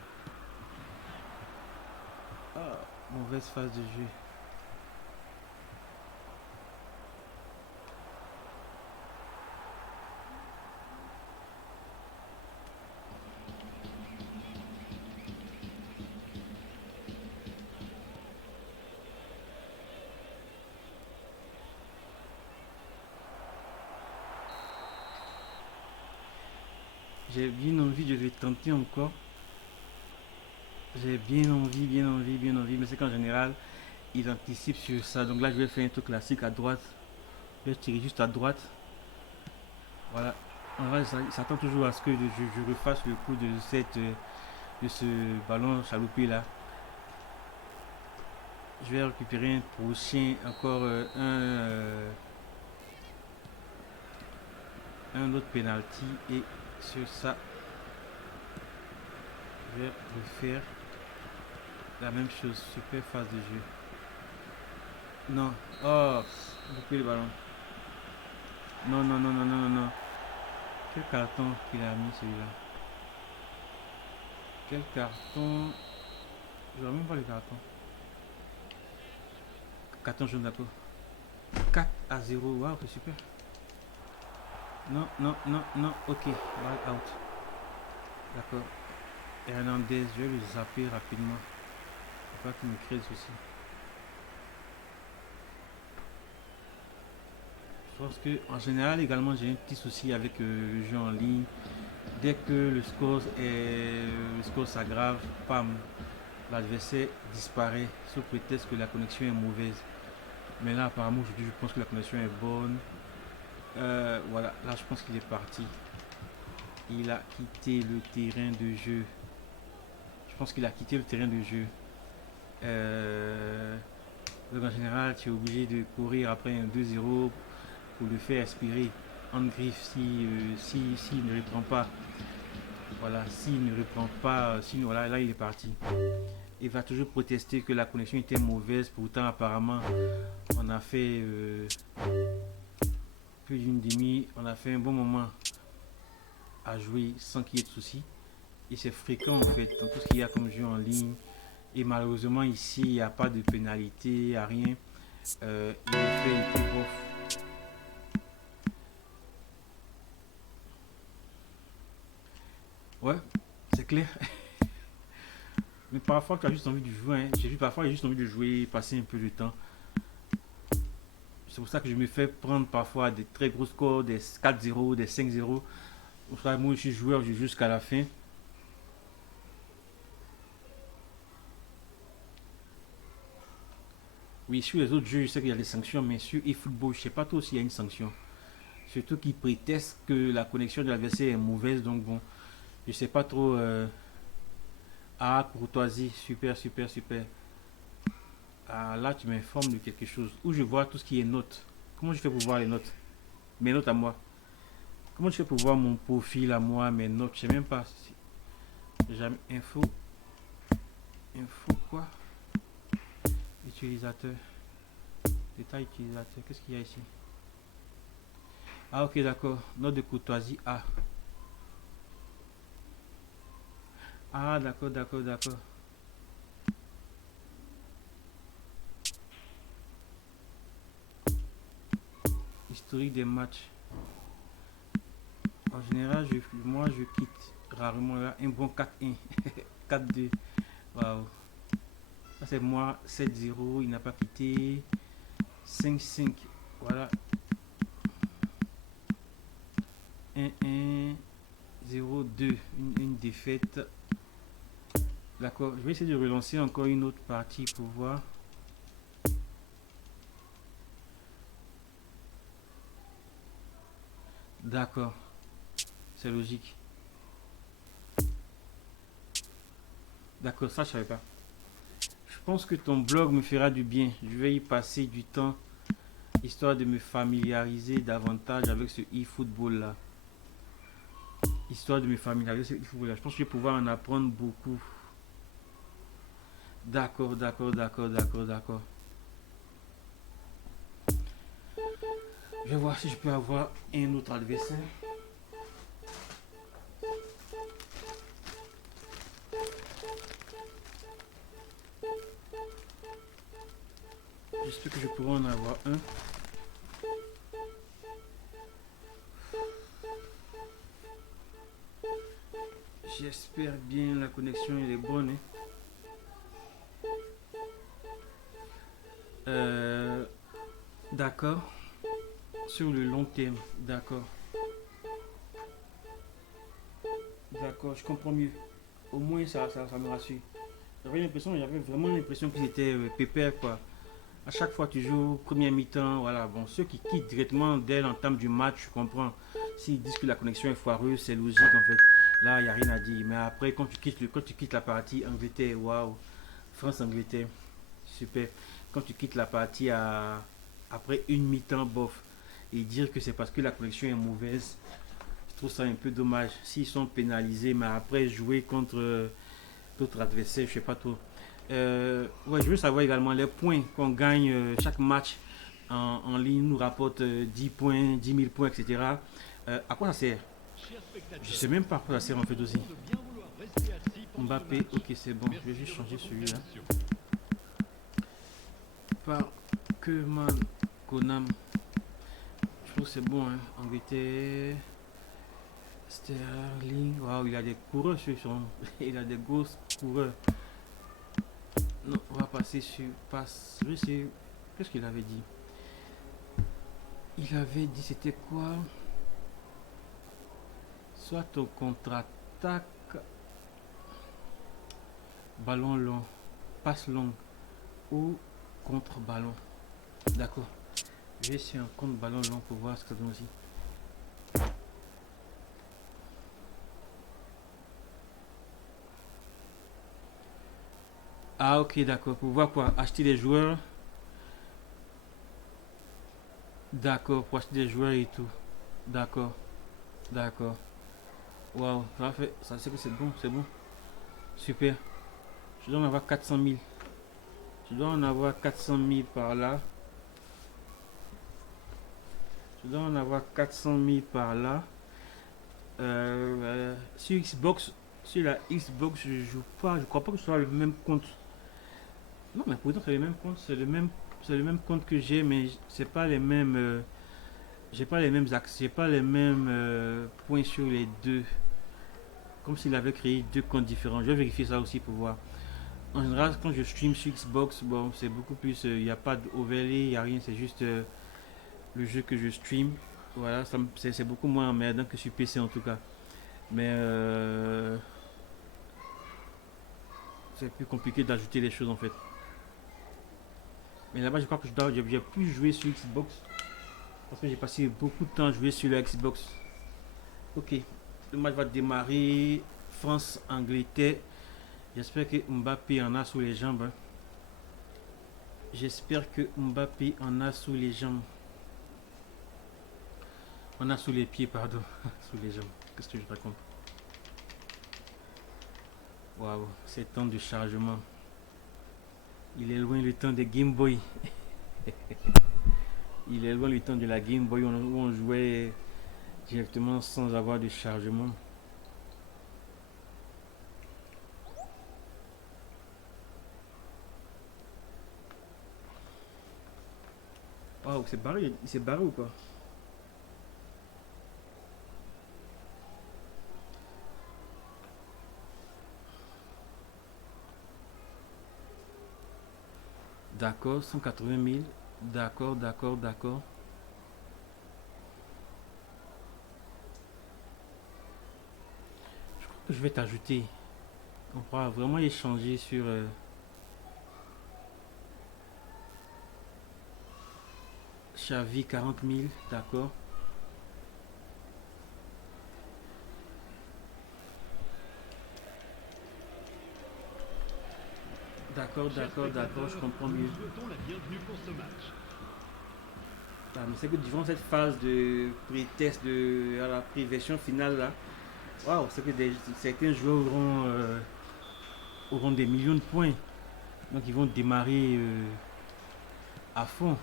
Ah, mauvaise phase de jeu. J'ai bien envie de le tenter encore. J'ai bien envie, mais c'est qu'en général, ils anticipent sur ça. Donc là, je vais faire un truc classique à droite. Je vais tirer juste à droite. Voilà. En vrai, il s'attend toujours à ce que je refasse le coup de ce ballon chaloupé là. Je vais récupérer un prochain, encore un autre penalty et sur ça, je vais refaire la même chose. Super phase de jeu. Non. Oh, j'ai le ballon. Non. Quel carton qu'il a mis celui-là. Quel carton. Je vois même pas le carton. Carton jaune, d'accord. 4-0. Waouh, c'est super. Non. Ok, ball out. D'accord. Hernandez, je vais le zapper rapidement. Faut pas qu'il me crée de soucis. Je pense que en général également j'ai un petit souci avec le jeu en ligne. Dès que le score s'aggrave, pam, l'adversaire disparaît sous prétexte que la connexion est mauvaise. Mais là apparemment aujourd'hui je pense que la connexion est bonne. Voilà, là je pense qu'il est parti. Il a quitté le terrain de jeu. Je pense qu'il a quitté le terrain de jeu. Donc en général tu es obligé de courir après un 2-0 pour le faire expirer en griffe s'il ne reprend pas. Voilà, s'il ne reprend pas, voilà, là il est parti. Il va toujours protester que la connexion était mauvaise, pourtant apparemment on a fait plus d'une demi, on a fait un bon moment à jouer sans qu'il y ait de soucis. Et c'est fréquent en fait dans tout ce qu'il y a comme jeu en ligne. Et malheureusement ici il n'y a pas de pénalité, il n'y a rien. Il est fait bof. Ouais, c'est clair. Mais parfois tu as juste envie de jouer. Hein. Parfois j'ai juste envie de jouer, passer un peu de temps. C'est pour ça que je me fais prendre parfois des très gros scores, des 4-0, des 5-0. Moi je suis joueur, je joue jusqu'à la fin. Oui, sur les autres jeux, je sais qu'il y a des sanctions, mais sur eFootball, je sais pas trop s'il y a une sanction. Surtout qu'ils prétestent que la connexion de l'adversaire est mauvaise, donc bon, je sais pas trop. Ah, courtoisie, super. Ah, là, tu m'informes de quelque chose. Où je vois tout ce qui est notes. Comment je fais pour voir les notes? Mes notes à moi. Comment je fais pour voir mon profil à moi, mes notes? Je sais même pas. Jamais. Info quoi? Utilisateur. Détail utilisateur. Qu'est-ce qu'il y a ici? Ah, ok, d'accord. Note de courtoisie A. Ah, d'accord. Historique des matchs. En général, moi, je quitte rarement là. Un bon 4-1. 4-2. Waouh. Ça, c'est moi. 7-0. Il n'a pas quitté. 5-5. Voilà. 1-1. 0-2. Une défaite. D'accord. Je vais essayer de relancer encore une autre partie pour voir. D'accord. C'est logique. D'accord, ça je savais pas. Je pense que ton blog me fera du bien. Je vais y passer du temps. Histoire de me familiariser davantage avec ce e-football là. Histoire de me familiariser avec ce e-football là. Je pense que je vais pouvoir en apprendre beaucoup. D'accord, d'accord, d'accord, d'accord, d'accord. Je vais voir si je peux avoir un autre adversaire. J'espère que je pourrai en avoir un. J'espère bien, la connexion elle est bonne. D'accord. Sur le long terme, d'accord. D'accord, je comprends mieux. Au moins ça me rassure. J'avais vraiment l'impression que c'était pépère quoi. À chaque fois tu joues première mi-temps, voilà. Bon, ceux qui quittent directement dès l'entame du match, je comprends. S'ils disent que la connexion est foireuse, c'est logique en fait. Là, il n'y a rien à dire. Mais après, quand tu quittes la partie Angleterre, waouh, France-Angleterre, super. Quand tu quittes la partie après une mi-temps, bof, et dire que c'est parce que la connexion est mauvaise, je trouve ça un peu dommage. S'ils sont pénalisés, mais après jouer contre d'autres adversaires, je sais pas trop. Ouais, je veux savoir également les points qu'on gagne chaque match en ligne nous rapporte 10 points, 10 000 points, etc. À quoi ça sert? Chers spectateurs, Je sais même pas à quoi ça sert en fait aussi. de bien vouloir rester assis pendant ce Mbappé, match. ok c'est bon, je vais Merci juste de changer votre celui-là. compréhension. Par Keman Konam. Je trouve que c'est bon, hein. Angleterre. Sterling. Waouh, il a des coureurs sur son. Il a des grosses coureurs. Non, on va passer sur. Passe. Je sais. Qu'est-ce qu'il avait dit? Il avait dit c'était quoi? Soit au contre-attaque. Ballon long. Passe longue. Ou contre-ballon. D'accord. Je vais essayer un contre-ballon long pour voir ce que ça donne aussi. Ah ok d'accord. Pour voir quoi? Acheter des joueurs. D'accord. Pour acheter des joueurs et tout. D'accord. D'accord. Waouh. Ça fait. Ça c'est que c'est bon. C'est bon. Super. Je dois en avoir 400 000. Je dois en avoir 400 000 par là. Je dois en avoir 400 000 par là. Sur Xbox, sur la Xbox, je joue pas. Je crois pas que ce soit le même compte. Non, mais pourtant c'est le même compte. C'est le même compte que j'ai, mais c'est pas les mêmes. J'ai pas les mêmes axes. J'ai pas les mêmes points sur les deux. Comme s'il avait créé deux comptes différents. Je vais vérifier ça aussi pour voir. En général, quand je stream sur Xbox, bon, c'est beaucoup plus. Il n'y a pas d'overlay, il n'y a rien. C'est juste le jeu que je stream. Voilà, c'est beaucoup moins emmerdant que sur PC en tout cas. Mais c'est plus compliqué d'ajouter les choses en fait. Mais là-bas, je crois que j'ai plus joué sur Xbox. Parce que j'ai passé beaucoup de temps à jouer sur la Xbox. Ok, le match va démarrer. France-Angleterre. J'espère que Mbappé en a sous les jambes. Hein. J'espère que Mbappé en a sous les jambes. On a sous les pieds, pardon. Sous les jambes. Qu'est-ce que je raconte? Waouh, c'est temps de chargement. Il est loin le temps des Game Boy. Il est loin le temps de la Game Boy où on jouait directement sans avoir de chargement. Waouh, c'est barré. Il s'est barré ou quoi? D'accord, 180 000. D'accord, d'accord, d'accord. Je crois que je vais t'ajouter. On pourra vraiment échanger sur... Xavi 40 000, d'accord. D'accord, Chers d'accord, d'accord, je spectateurs, comprends nous mieux. vous souhaitons la bienvenue pour ce match. Ah, mais c'est que durant cette phase de pré-test à la pré-version finale là, waouh, c'est que certains joueurs auront des millions de points. Donc ils vont démarrer à fond.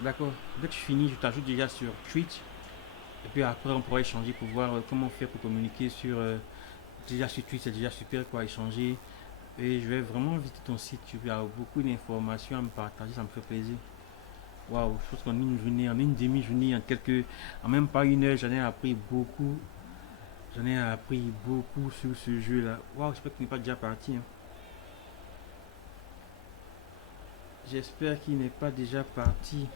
D'accord. Dès que je finis, je t'ajoute déjà sur Twitch. Et puis après, on pourra échanger pour voir comment faire pour communiquer sur. Déjà sur Twitch, c'est déjà super quoi, échanger. Et je vais vraiment visiter ton site. Tu as beaucoup d'informations à me partager, ça me fait plaisir. Waouh, je pense qu'en une journée, en une demi-journée, en même pas une heure, j'en ai appris beaucoup. J'en ai appris beaucoup sur ce jeu-là. Waouh, j'espère qu'il n'est pas déjà parti, hein. J'espère qu'il n'est pas déjà parti.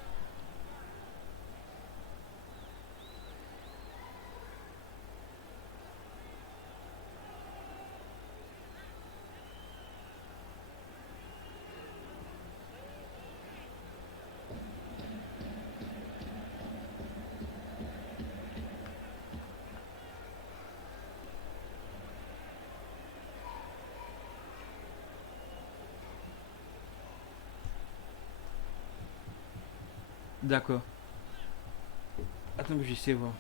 D'accord. Attends que je sais voir.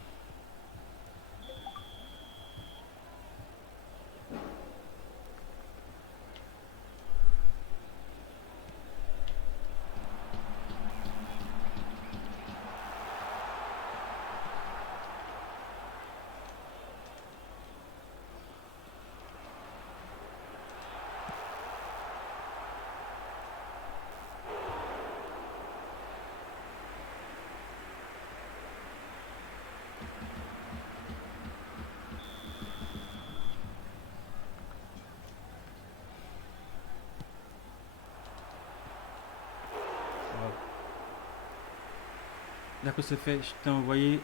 D'accord, c'est fait. Je t'ai envoyé.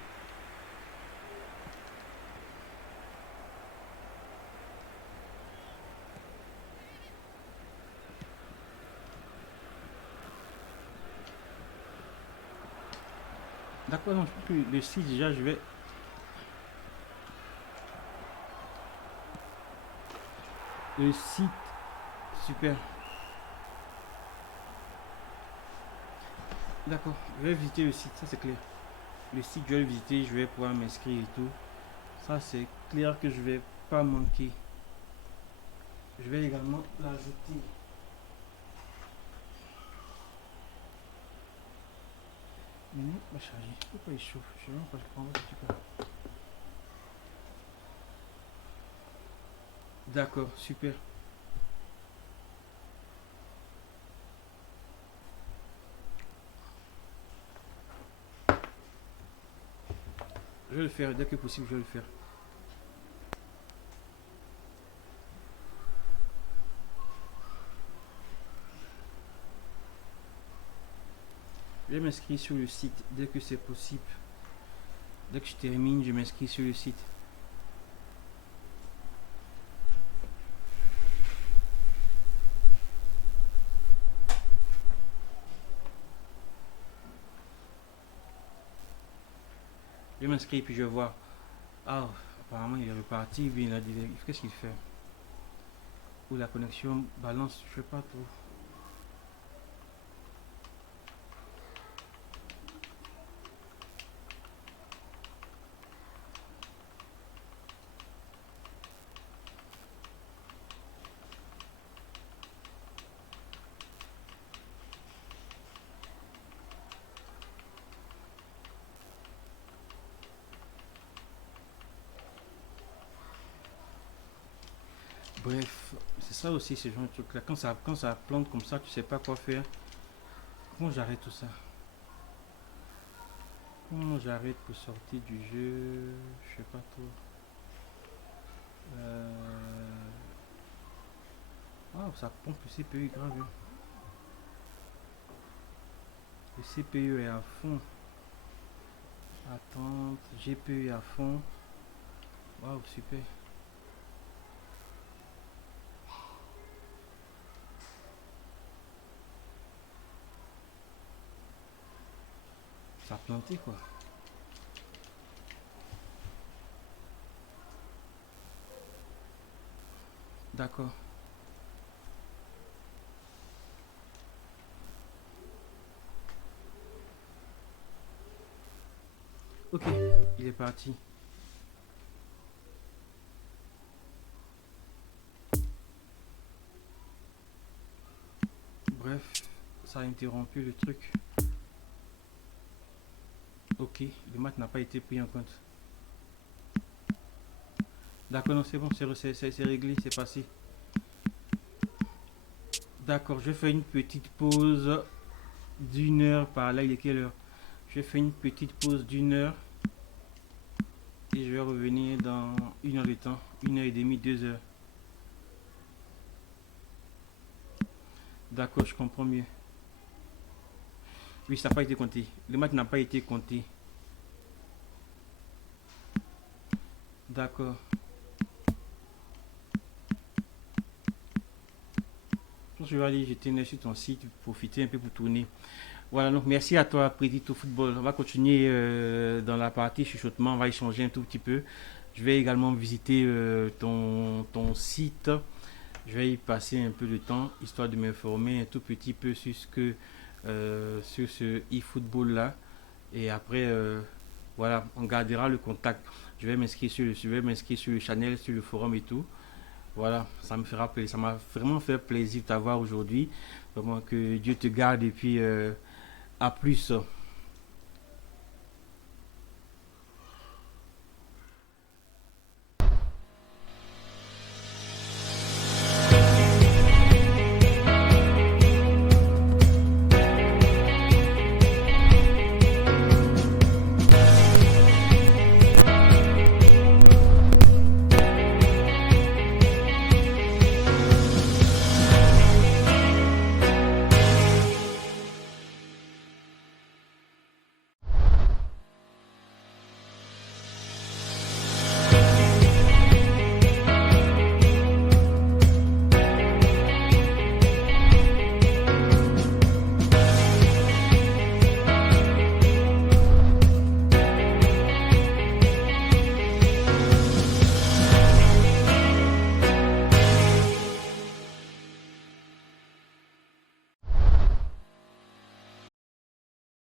D'accord, non, je pense que le site déjà, je vais. Le site. Super. D'accord, je vais visiter le site, ça c'est clair. Le site, je vais le visiter, je vais pouvoir m'inscrire et tout. Ça c'est clair que je vais pas manquer. Je vais également l'ajouter. Va charger. Pourquoi il chauffe? Je sais même pas, je prends un petit peu. D'accord, super. Je vais le faire, dès que possible, je vais le faire. Je vais m'inscrire sur le site dès que c'est possible. Dès que je termine, je m'inscris sur le site. Je m'inscris puis je vais voir. Ah, apparemment il est reparti, bien il a dit. Qu'est-ce qu'il fait? Ou la connexion balance, je sais pas trop. Bref, c'est ça aussi ce genre de truc là. Quand ça plante comme ça, tu sais pas quoi faire. Comment j'arrête tout ça? Comment j'arrête pour sortir du jeu? Je sais pas trop. Waouh, ça pompe le CPU grave, hein. Le CPU est à fond. Attente, GPU à fond. Waouh, super. Ça planté quoi. D'accord. Ok, il est parti. Bref, ça a interrompu le truc. Ok, le match n'a pas été pris en compte. D'accord, non, c'est bon, c'est réglé, c'est passé. D'accord, je fais une petite pause d'une heure par là. Il est quelle heure? Je fais une petite pause d'une heure et je vais revenir dans une heure de temps, une heure et demie, 2 heures. D'accord, je comprends mieux. Oui, ça n'a pas été compté. Le match n'a pas été compté. D'accord. Je vais aller jeter un œil sur ton site, profiter un peu pour tourner. Voilà, donc merci à toi, Prédito Football. On va continuer dans la partie chuchotement, on va échanger un tout petit peu. Je vais également visiter ton site. Je vais y passer un peu de temps, histoire de m'informer un tout petit peu sur sur ce e-football là. Et après, voilà, on gardera le contact. Je vais m'inscrire sur le channel, sur le forum et tout. Voilà, ça me fera plaisir. Ça m'a vraiment fait plaisir de t'avoir aujourd'hui. Vraiment que Dieu te garde et puis à plus.